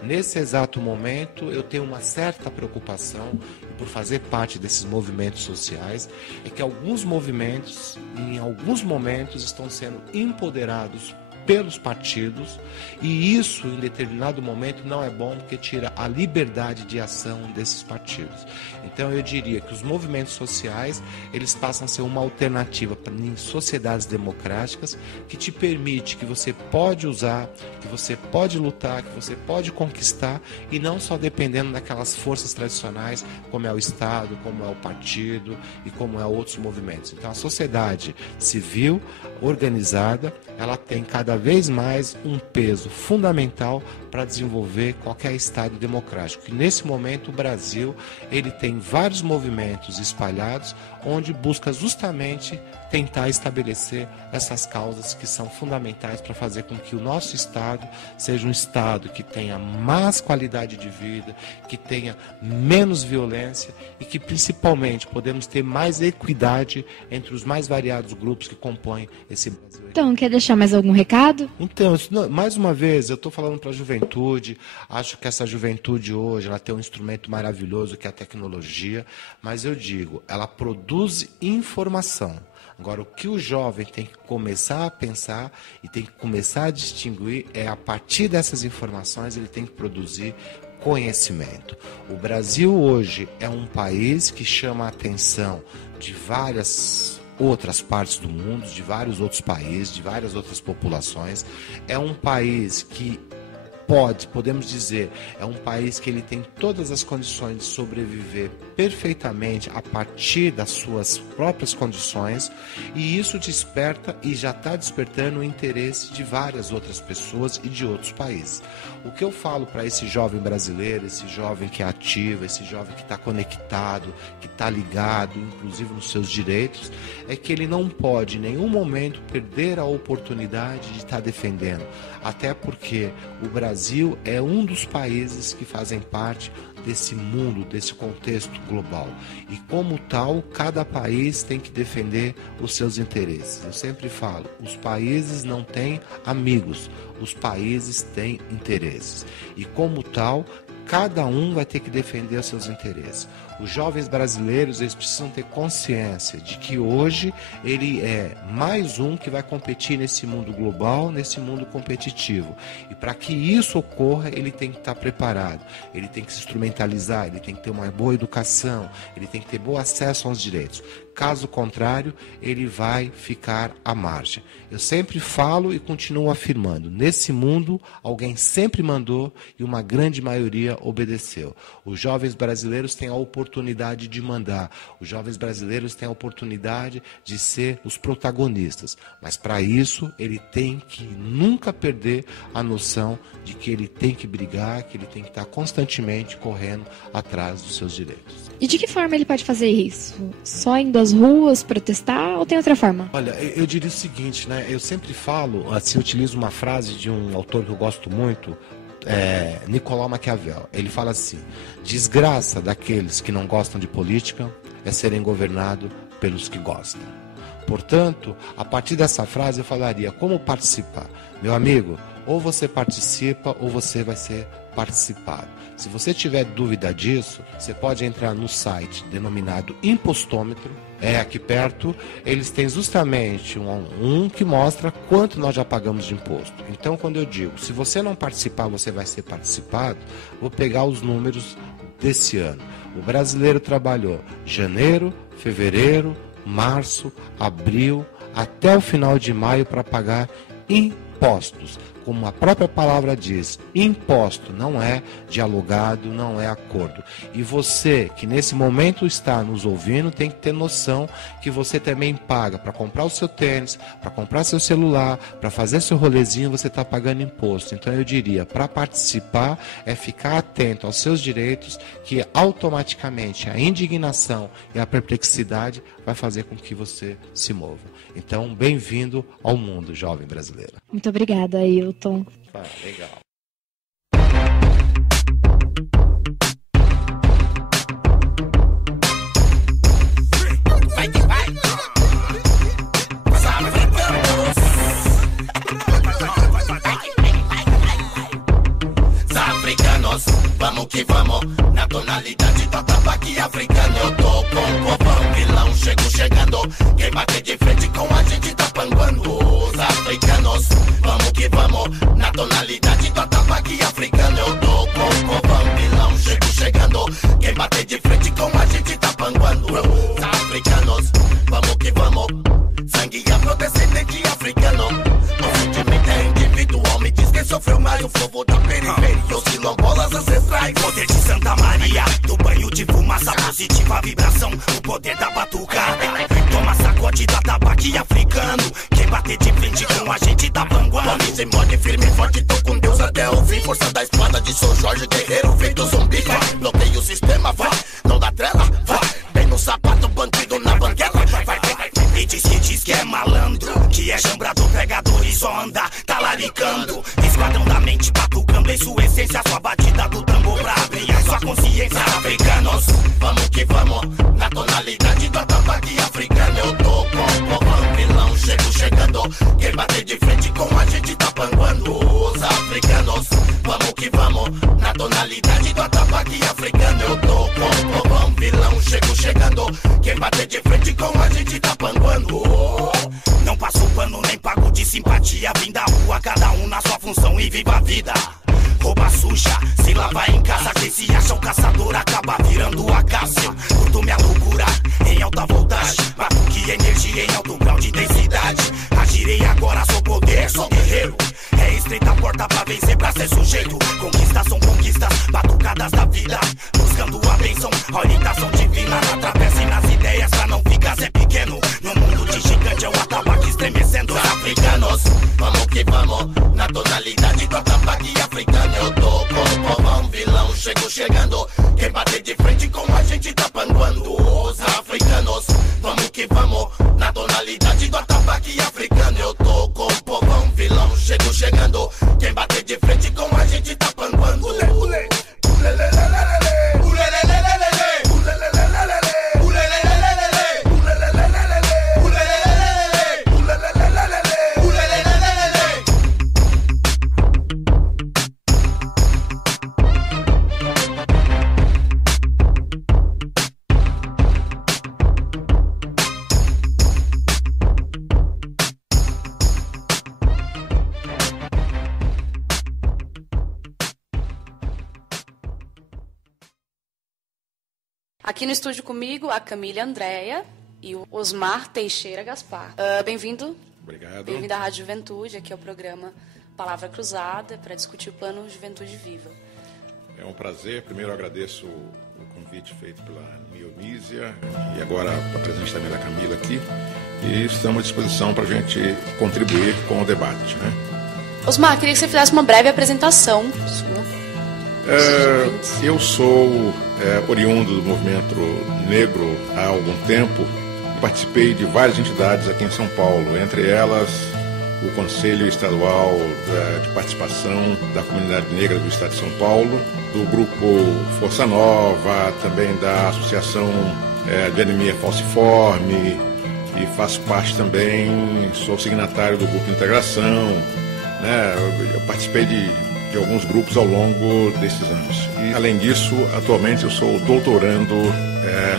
Nesse exato momento, eu tenho uma certa preocupação, por fazer parte desses movimentos sociais, é que alguns movimentos, em alguns momentos, estão sendo empoderados pelos partidos, e isso em determinado momento não é bom, porque tira a liberdade de ação desses partidos. Então eu diria que os movimentos sociais, eles passam a ser uma alternativa em sociedades democráticas, que te permite que você pode usar, que você pode lutar, que você pode conquistar, e não só dependendo daquelas forças tradicionais, como é o Estado, como é o partido e como é outros movimentos. Então a sociedade civil organizada, ela tem cada vez mais um peso fundamental para desenvolver qualquer Estado democrático. E nesse momento o Brasil ele tem vários movimentos espalhados, onde busca justamente tentar estabelecer essas causas que são fundamentais para fazer com que o nosso Estado seja um Estado que tenha mais qualidade de vida, que tenha menos violência e que principalmente podemos ter mais equidade entre os mais variados grupos que compõem esse Brasil. Então, quer deixar mais algum recado? Então, mais uma vez, eu estou falando para a juventude, acho que essa juventude hoje ela tem um instrumento maravilhoso que é a tecnologia, mas eu digo, ela produz informação. Agora, o que o jovem tem que começar a pensar e tem que começar a distinguir é, a partir dessas informações, ele tem que produzir conhecimento. O Brasil hoje é um país que chama a atenção de várias outras partes do mundo, de vários outros países, de várias outras populações. É um país que podemos dizer, é um país que ele tem todas as condições de sobreviver perfeitamente a partir das suas próprias condições, e isso desperta e já está despertando o interesse de várias outras pessoas e de outros países. O que eu falo para esse jovem brasileiro, esse jovem que é ativo, esse jovem que está conectado, que está ligado, inclusive nos seus direitos, é que ele não pode em nenhum momento perder a oportunidade de estar defendendo, até porque o Brasil é um dos países que fazem parte desse mundo, desse contexto global. E como tal, cada país tem que defender os seus interesses. Eu sempre falo, os países não têm amigos, os países têm interesses. E como tal, cada um vai ter que defender os seus interesses. Os jovens brasileiros, eles precisam ter consciência de que hoje ele é mais um que vai competir nesse mundo global, nesse mundo competitivo. E para que isso ocorra, ele tem que estar preparado, ele tem que se instrumentalizar, ele tem que ter uma boa educação, ele tem que ter bom acesso aos direitos. Caso contrário, ele vai ficar à margem. Eu sempre falo e continuo afirmando, nesse mundo, alguém sempre mandou e uma grande maioria obedeceu. Os jovens brasileiros têm a oportunidade de mandar, os jovens brasileiros têm a oportunidade de ser os protagonistas, mas para isso ele tem que nunca perder a noção de que ele tem que brigar, que ele tem que estar constantemente correndo atrás dos seus direitos. E de que forma ele pode fazer isso? Só indo às ruas protestar ou tem outra forma? Olha, eu diria o seguinte, né? Eu sempre falo, assim, utilizo uma frase de um autor que eu gosto muito, Nicolau Maquiavel. Ele fala assim: desgraça daqueles que não gostam de política é serem governados pelos que gostam. Portanto, a partir dessa frase eu falaria como participar. Meu amigo, ou você participa ou você vai ser participado. Se você tiver dúvida disso, você pode entrar no site denominado Impostômetro. Aqui perto, eles têm justamente um que mostra quanto nós já pagamos de imposto. Então, quando eu digo, se você não participar, você vai ser participado, vou pegar os números desse ano. O brasileiro trabalhou janeiro, fevereiro, março, abril, até o final de maio para pagar impostos. Como a própria palavra diz, imposto não é dialogado, não é acordo. E você que nesse momento está nos ouvindo tem que ter noção que você também paga para comprar o seu tênis, para comprar seu celular, para fazer seu rolezinho, você está pagando imposto. Então eu diria, para participar é ficar atento aos seus direitos, que automaticamente a indignação e a perplexidade vai fazer com que você se mova. Então, bem-vindo ao mundo, jovem brasileiro. Muito obrigada, Ailton. Legal. Africanos, vamos que vamos, na tonalidade do ataque africano. Eu tô com o povão, vilão, chegando. Quem bate de frente com a gente tá panguando. Os africanos, vamos que vamos, na tonalidade do ataque africano. Eu tô com o povão, vilão, chegando. Quem bate de frente com a gente tá panguando. Os africanos, vamos que vamos, sangue afrodescendente africano. O sentimento é individual, me diz quem sofreu mais. O povo da periferia, os quilombolas ancestrais. Poder de Santa Maria, do banho de fumaça, positiva vibração, o poder da batucada. Toma sacudida, tabaque africano. Quem bater de frente com a gente tá vanguarda. Homens em morte, firme e forte, tô com Deus até o fim. Força da espada de São Jorge, guerreiro feito zumbi. Vai, bloqueia o sistema, vai, não dá trela, vai. Bem no sapato, bandido na banguela. batida do tambor pra abrir a sua consciência. Africanos, vamos que vamos, na tonalidade do atabaque africano. Eu tô com o povão vilão, chegando. Quem bater de frente com a gente tá panguando. Os africanos, vamos que vamos, na tonalidade do atabaque africano. Eu tô com o povão vilão, chegando. Quem bater de frente com a gente tá panguando. Não passo pano nem pago de simpatia. Vim da rua, cada um na sua função e viva a vida. Roupa suja, se lavar em casa. Quem se acha o caçador acaba virando a caça. Curto minha loucura em alta voltagem, batuque energia em alto grau de intensidade. Agirei agora, sou poder, sou guerreiro. É estreita a porta pra vencer, pra ser sujeito. Conquistas são conquistas, batucadas da vida. Buscando a bênção, a orientação divina. Na travessa e nas ideias pra não ficar Zé Pequeno. No mundo de gigante é o atabaque estremecendo. Os africanos, vamos que vamos, na tonalidade do atabaque africano. Eu tô com o povão vilão, chegando. Quem bater de frente com a gente tá panguando. Os africanos, vamos que vamos, na tonalidade do atabaque africano. Eu tô com o povão vilão, chegando. Quem bater de frente com a gente tá panguando. Aqui no estúdio comigo, a Camila Andréia e o Osmar Teixeira Gaspar. Bem-vindo. Obrigado. Bem-vindo à Rádio Juventude, aqui é o programa Palavra Cruzada, para discutir o plano Juventude Viva. É um prazer. Primeiro agradeço o convite feito pela Dionísia e agora a presença também da Camila aqui. E estamos à disposição para a gente contribuir com o debate, né? Osmar, queria que você fizesse uma breve apresentação sua. Eu sou oriundo do movimento negro há algum tempo. Participei de várias entidades aqui em São Paulo, entre elas o Conselho Estadual de Participação da Comunidade Negra do Estado de São Paulo, do Grupo Força Nova, também da Associação de Anemia Falciforme, e faço parte também, sou signatário do Grupo de Integração, né? Eu participei de alguns grupos ao longo desses anos. E, além disso, atualmente eu sou doutorando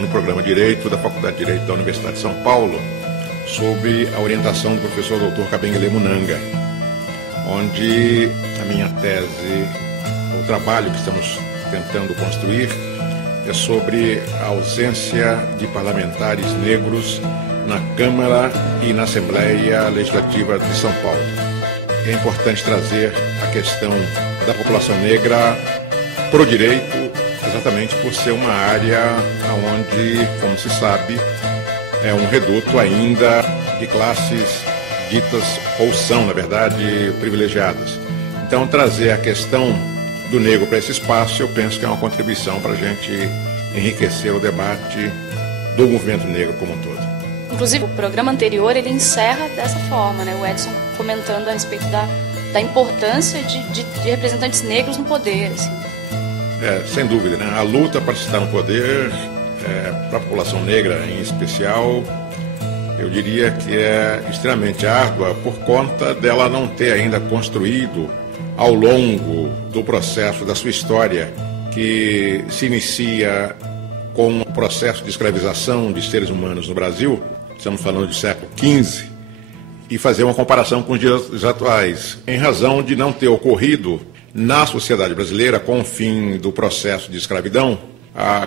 no programa Direito da Faculdade de Direito da Universidade de São Paulo, sob a orientação do professor Dr. Kabengele Munanga, onde a minha tese, o trabalho que estamos tentando construir, é sobre a ausência de parlamentares negros na Câmara e na Assembleia Legislativa de São Paulo. É importante trazer a questão da população negra para o direito, exatamente por ser uma área onde, como se sabe, é um reduto ainda de classes ditas, ou são, na verdade, privilegiadas. Então, trazer a questão do negro para esse espaço, eu penso que é uma contribuição para a gente enriquecer o debate do movimento negro como um todo. Inclusive, o programa anterior, ele encerra dessa forma, né? O Edson comentando a respeito da importância de representantes negros no poder. Assim. Sem dúvida, né? A luta para estar no poder, para a população negra em especial, eu diria que é extremamente árdua por conta dela não ter ainda construído ao longo do processo da sua história, que se inicia com o processo de escravização de seres humanos no Brasil, estamos falando do século XV, e fazer uma comparação com os dias atuais, em razão de não ter ocorrido na sociedade brasileira, com o fim do processo de escravidão,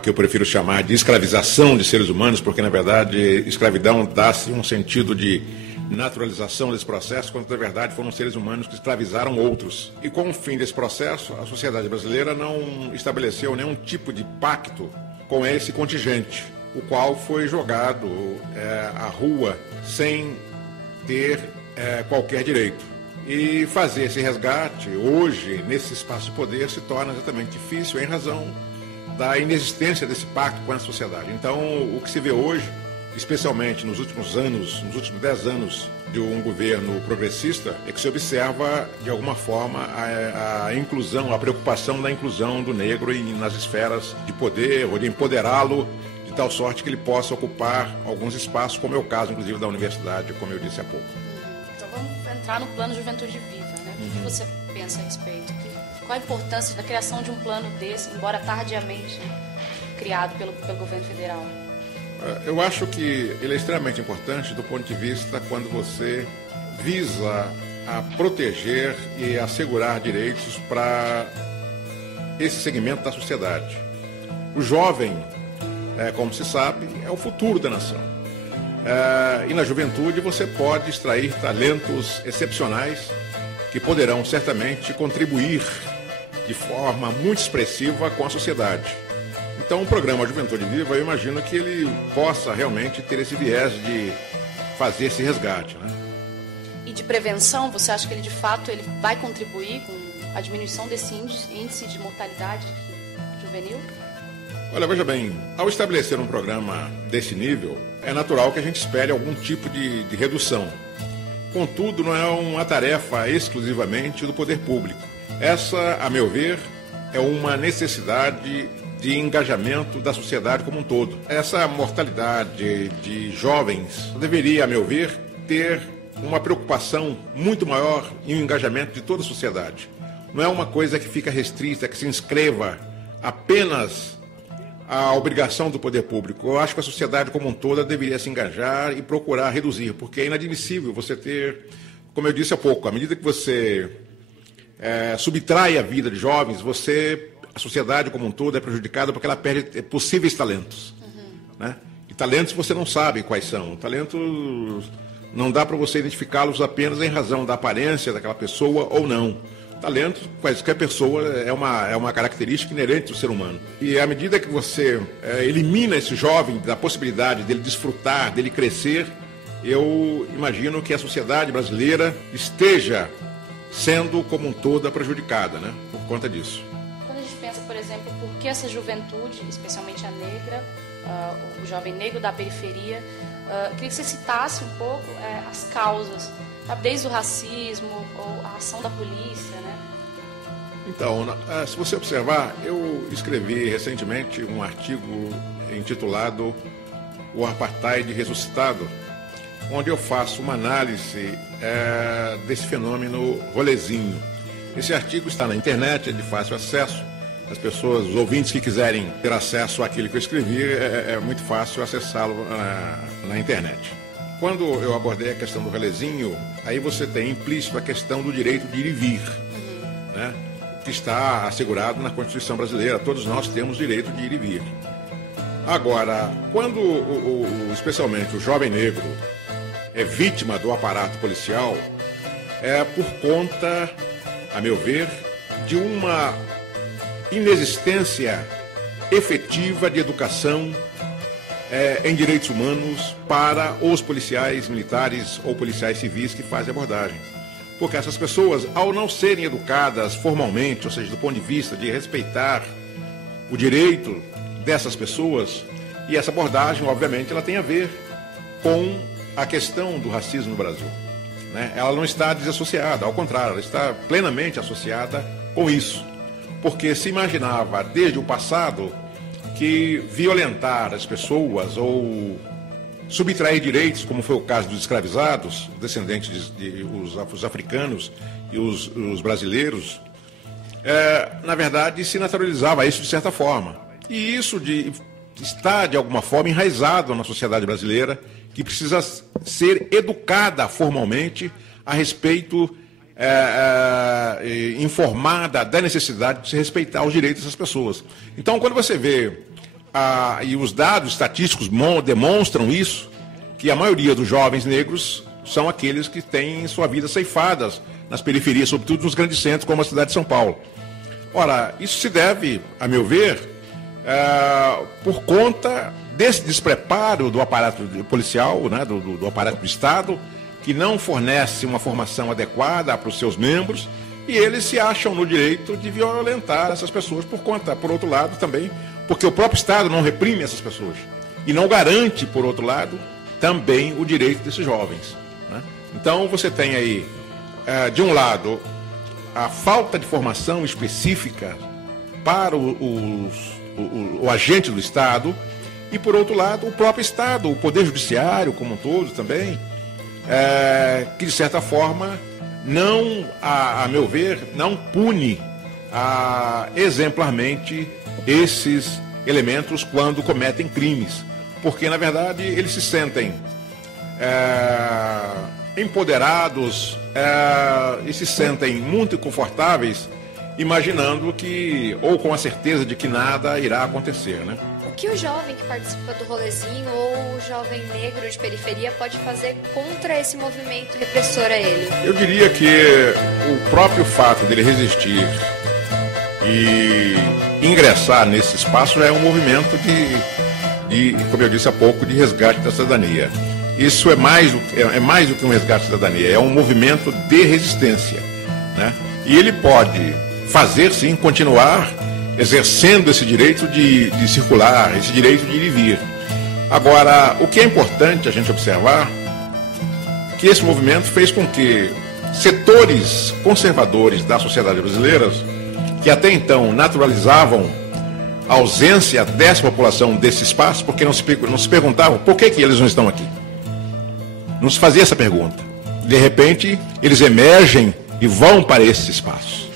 que eu prefiro chamar de escravização de seres humanos, porque, na verdade, escravidão dá-se um sentido de naturalização desse processo, quando, na verdade, foram seres humanos que escravizaram outros. E com o fim desse processo, a sociedade brasileira não estabeleceu nenhum tipo de pacto com esse contingente, o qual foi jogado à rua sem ter qualquer direito. E fazer esse resgate, hoje, nesse espaço de poder, se torna exatamente difícil em razão da inexistência desse pacto com a sociedade. Então, o que se vê hoje especialmente nos últimos 10 anos de um governo progressista, é que se observa, de alguma forma, a inclusão, a preocupação da inclusão do negro nas esferas de poder, ou de empoderá-lo de tal sorte que ele possa ocupar alguns espaços, como é o caso, inclusive, da universidade, como eu disse há pouco. Então vamos entrar no plano Juventude Viva, né? O que você pensa a respeito? Qual a importância da criação de um plano desse, embora tardiamente criado pelo governo federal? Eu acho que ele é extremamente importante do ponto de vista quando você visa a proteger e assegurar direitos para esse segmento da sociedade. O jovem, como se sabe, é o futuro da nação. E na juventude você pode extrair talentos excepcionais que poderão certamente contribuir de forma muito expressiva com a sociedade. Então, o programa Juventude Viva, eu imagino que ele possa realmente ter esse viés de fazer esse resgate, né? E de prevenção, você acha que ele, de fato, ele vai contribuir com a diminuição desse índice de mortalidade juvenil? Olha, veja bem, ao estabelecer um programa desse nível, é natural que a gente espere algum tipo de redução. Contudo, não é uma tarefa exclusivamente do poder público. Essa, a meu ver, é uma necessidade de engajamento da sociedade como um todo. Essa mortalidade de jovens deveria, a meu ver, ter uma preocupação muito maior em um engajamento de toda a sociedade. Não é uma coisa que fica restrita, que se inscreva apenas à obrigação do poder público. Eu acho que a sociedade como um todo deveria se engajar e procurar reduzir, porque é inadmissível você ter, como eu disse há pouco, à medida que você subtrai a vida de jovens, a sociedade como um todo é prejudicada porque ela perde possíveis talentos. Né? E talentos você não sabe quais são. Talentos não dá para você identificá-los apenas em razão da aparência daquela pessoa ou não. Talentos, qualquer pessoa, é uma característica inerente do ser humano. E à medida que você elimina esse jovem da possibilidade dele desfrutar, dele crescer, eu imagino que a sociedade brasileira esteja sendo como um todo prejudicada, né, por conta disso. Quando a gente pensa, por exemplo, por que essa juventude, especialmente a negra, o jovem negro da periferia, queria que você citasse um pouco as causas, sabe, desde o racismo ou a ação da polícia, né? Então, se você observar, eu escrevi recentemente um artigo intitulado O Apartheid Ressuscitado, onde eu faço uma análise desse fenômeno rolezinho. Esse artigo está na internet, é de fácil acesso. As pessoas, os ouvintes que quiserem ter acesso àquilo que eu escrevi, é muito fácil acessá-lo na internet. Quando eu abordei a questão do rolezinho, aí você tem implícito a questão do direito de ir e vir, né? Que está assegurado na Constituição brasileira. Todos nós temos direito de ir e vir. Agora, quando especialmente o jovem negro é vítima do aparato policial, é por conta, a meu ver, de uma inexistência efetiva de educação em direitos humanos para os policiais militares ou policiais civis que fazem abordagem. Porque essas pessoas, ao não serem educadas formalmente, ou seja, do ponto de vista de respeitar o direito dessas pessoas, e essa abordagem, obviamente, ela tem a ver com a questão do racismo no Brasil, né? Ela não está desassociada, ao contrário, ela está plenamente associada com isso. Porque se imaginava, desde o passado, que violentar as pessoas ou subtrair direitos, como foi o caso dos escravizados, descendentes os africanos e os brasileiros, na verdade se naturalizava isso de certa forma. E isso está, de alguma forma, enraizado na sociedade brasileira, que precisa ser educada formalmente a respeito, informada da necessidade de se respeitar os direitos dessas pessoas. Então, quando você vê, e os dados estatísticos demonstram isso, que a maioria dos jovens negros são aqueles que têm sua vida ceifadas nas periferias, sobretudo nos grandes centros, como a cidade de São Paulo. Ora, isso se deve, a meu ver, por conta desse despreparo do aparato policial, né, do aparato do Estado, que não fornece uma formação adequada para os seus membros, e eles se acham no direito de violentar essas pessoas por outro lado também, porque o próprio Estado não reprime essas pessoas. e não garante, por outro lado, também o direito desses jovens, né? Então você tem aí, de um lado, a falta de formação específica para o agente do Estado, e, por outro lado, o próprio Estado, o Poder Judiciário como um todo também, que, de certa forma, não, a meu ver, não pune exemplarmente esses elementos quando cometem crimes. Porque, na verdade, eles se sentem empoderados e se sentem muito confortáveis, imaginando que, ou com a certeza de que nada irá acontecer, né? O que o jovem que participa do rolezinho ou o jovem negro de periferia pode fazer contra esse movimento repressor a ele? Eu diria que o próprio fato dele resistir e ingressar nesse espaço é um movimento de, como eu disse há pouco, de resgate da cidadania. Isso é mais do que um resgate da cidadania, é um movimento de resistência, né? E ele pode fazer, sim, continuar exercendo esse direito de circular, esse direito de ir e vir. Agora, o que é importante a gente observar é que esse movimento fez com que setores conservadores da sociedade brasileira, que até então naturalizavam a ausência dessa população desse espaço, porque não se perguntavam por que eles não estão aqui. Não se fazia essa pergunta. De repente, eles emergem e vão para esse espaço.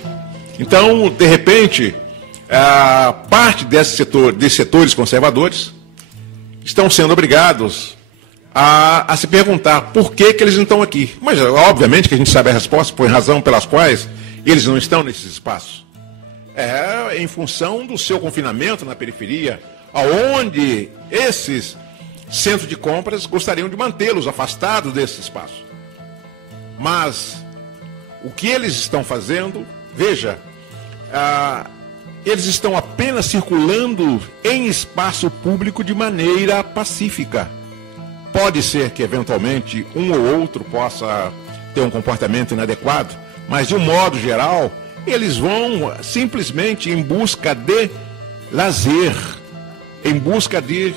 Então, de repente, parte desses setores conservadores estão sendo obrigados a se perguntar por que eles não estão aqui. Mas, obviamente, que a gente sabe a resposta, por razão pelas quais eles não estão nesses espaços. É em função do seu confinamento na periferia, aonde esses centros de compras gostariam de mantê-los afastados desse espaço. Mas o que eles estão fazendo, veja, eles estão apenas circulando em espaço público de maneira pacífica. Pode ser que, eventualmente, um ou outro possa ter um comportamento inadequado, mas, de um modo geral, eles vão simplesmente em busca de lazer, em busca de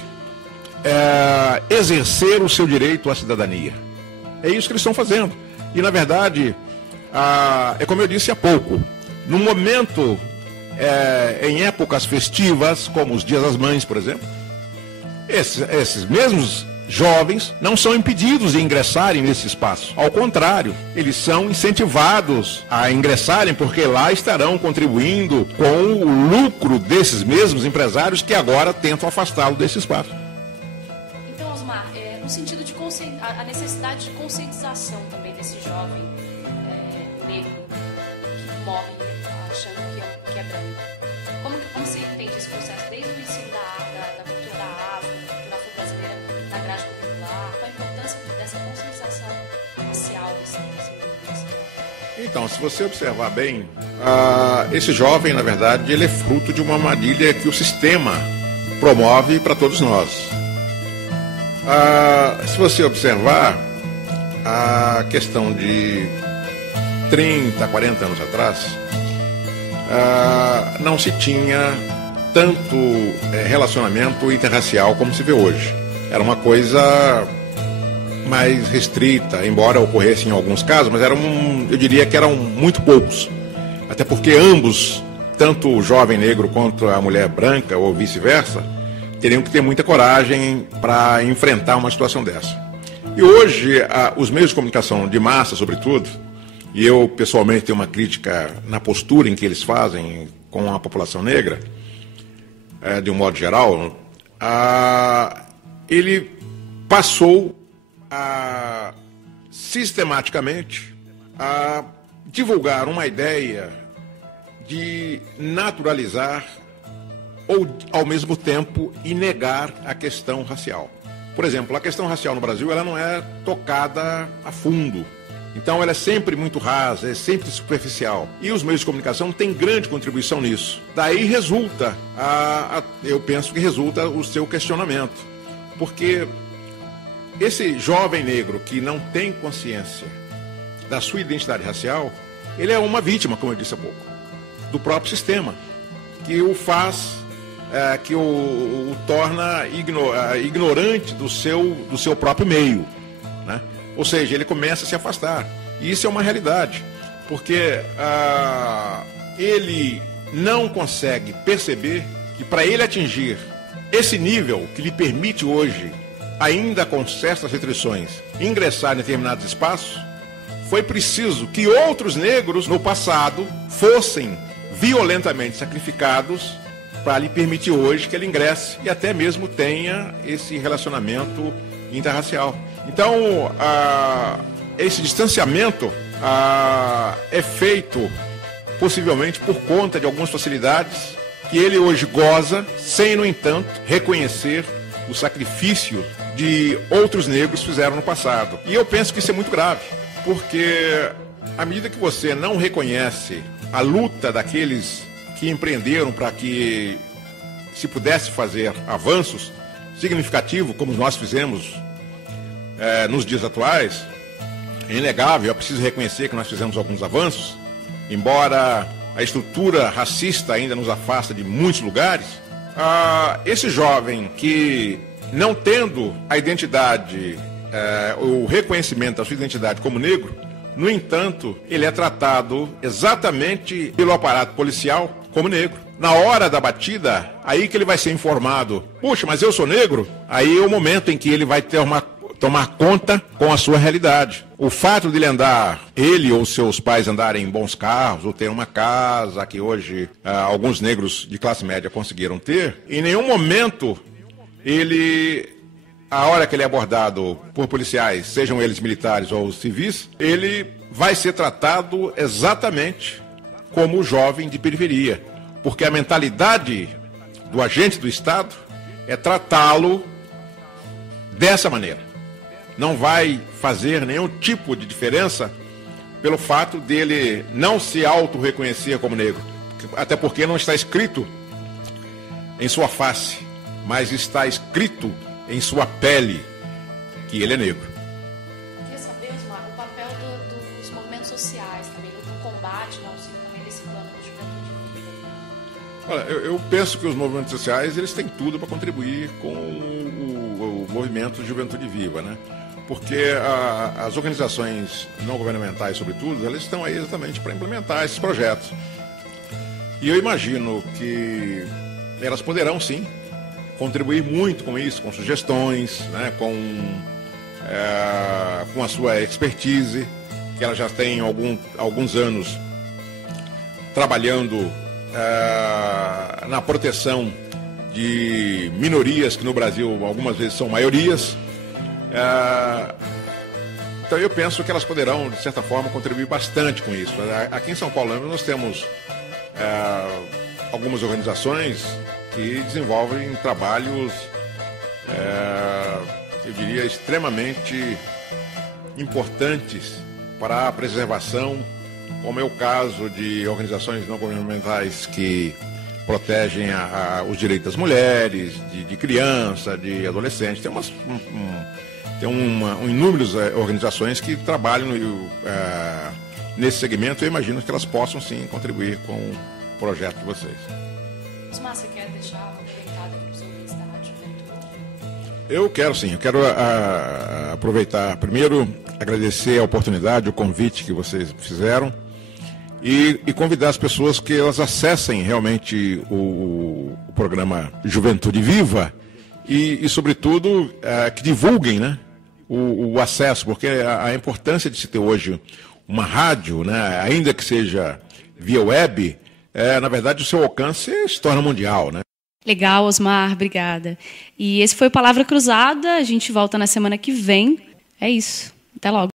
exercer o seu direito à cidadania. É isso que eles estão fazendo. E, na verdade, é como eu disse há pouco, no momento, em épocas festivas, como os Dias das Mães, por exemplo, esses mesmos jovens não são impedidos de ingressarem nesse espaço. Ao contrário, eles são incentivados a ingressarem, porque lá estarão contribuindo com o lucro desses mesmos empresários que agora tentam afastá-lo desse espaço. Então, Osmar, no sentido de a necessidade de conscientização também desse jovem negro que morre achando que é branco. Como se entende esse processo desde o ensino da cultura da África, da cultura afro-brasileira, na grade curricular, qual a importância dessa conscientização racial desse movimento? Então, se você observar bem, esse jovem, na verdade, ele é fruto de uma armadilha que o sistema promove para todos nós. Se você observar a questão de 30, 40 anos atrás, não se tinha tanto relacionamento interracial como se vê hoje. Era uma coisa mais restrita, embora ocorresse em alguns casos, mas eu diria que eram muito poucos. Até porque ambos, tanto o jovem negro quanto a mulher branca, ou vice-versa, teriam que ter muita coragem para enfrentar uma situação dessa. E hoje, os meios de comunicação de massa, sobretudo, e eu pessoalmente tenho uma crítica na postura em que eles fazem com a população negra, de um modo geral, ele passou a sistematicamente a divulgar uma ideia de naturalizar ou, ao mesmo tempo, e negar a questão racial. Por exemplo, a questão racial no Brasil ela não é tocada a fundo. Então ela é sempre muito rasa, é sempre superficial. E os meios de comunicação têm grande contribuição nisso. Daí resulta, eu penso que resulta o seu questionamento. Porque esse jovem negro que não tem consciência da sua identidade racial, ele é uma vítima, como eu disse há pouco, do próprio sistema, que o faz que o torna ignorante do seu próprio meio, né? Ou seja, ele começa a se afastar. E isso é uma realidade, porque ele não consegue perceber que para ele atingir esse nível que lhe permite hoje, ainda com certas restrições, ingressar em determinados espaços, foi preciso que outros negros no passado fossem violentamente sacrificados para lhe permitir hoje que ele ingresse e até mesmo tenha esse relacionamento interracial. Então, esse distanciamento é feito possivelmente por conta de algumas facilidades que ele hoje goza, sem, no entanto, reconhecer o sacrifício de outros negros fizeram no passado. E eu penso que isso é muito grave, porque à medida que você não reconhece a luta daqueles que empreenderam para que se pudesse fazer avanços significativos, como nós fizemos nos dias atuais, é inegável, é preciso reconhecer que nós fizemos alguns avanços, embora a estrutura racista ainda nos afasta de muitos lugares. Esse jovem que, não tendo a identidade, o reconhecimento da sua identidade como negro, no entanto, ele é tratado exatamente pelo aparato policial como negro. Na hora da batida, aí que ele vai ser informado: puxa, mas eu sou negro? Aí é o momento em que ele vai tomar conta com a sua realidade. O fato de ele ou seus pais andarem em bons carros, ou ter uma casa que hoje alguns negros de classe média conseguiram ter, em nenhum momento a hora que ele é abordado por policiais, sejam eles militares ou civis, ele vai ser tratado exatamente como o jovem de periferia, porque a mentalidade do agente do Estado é tratá-lo dessa maneira. Não vai fazer nenhum tipo de diferença pelo fato dele não se auto-reconhecer como negro, até porque não está escrito em sua face, mas está escrito em sua pele que ele é negro. Eu queria saber, Osmar, o papel dos movimentos sociais também, do combate, no auxílio também desse plano da juventude. Olha, eu penso que os movimentos sociais eles têm tudo para contribuir com o movimento Juventude Viva, né? Porque as organizações não governamentais, sobretudo, elas estão aí exatamente para implementar esses projetos. E eu imagino que elas poderão, sim, contribuir muito com isso, com sugestões, né, com a sua expertise, que ela já tem alguns anos trabalhando na proteção de minorias que no Brasil algumas vezes são maiorias. Então eu penso que elas poderão, de certa forma, contribuir bastante com isso. Aqui em São Paulo nós temos algumas organizações que desenvolvem trabalhos, eu diria, extremamente importantes para a preservação, como é o caso de organizações não governamentais que protegem os direitos das mulheres, de criança, de adolescente. Tem inúmeras organizações que trabalham nesse segmento. Eu imagino que elas possam, sim, contribuir com o projeto de vocês. Osmar, você quer deixar uma comentada para os ouvintes da Rádio Juventude? Eu quero, sim. Eu quero aproveitar, primeiro, agradecer a oportunidade, o convite que vocês fizeram e convidar as pessoas que elas acessem realmente o programa Juventude Viva e sobretudo, que divulguem, né, o acesso, porque a importância de se ter hoje uma rádio, né, ainda que seja via web, na verdade o seu alcance se torna mundial, né? Legal, Osmar, obrigada. E esse foi o Palavra Cruzada, a gente volta na semana que vem. É isso, até logo.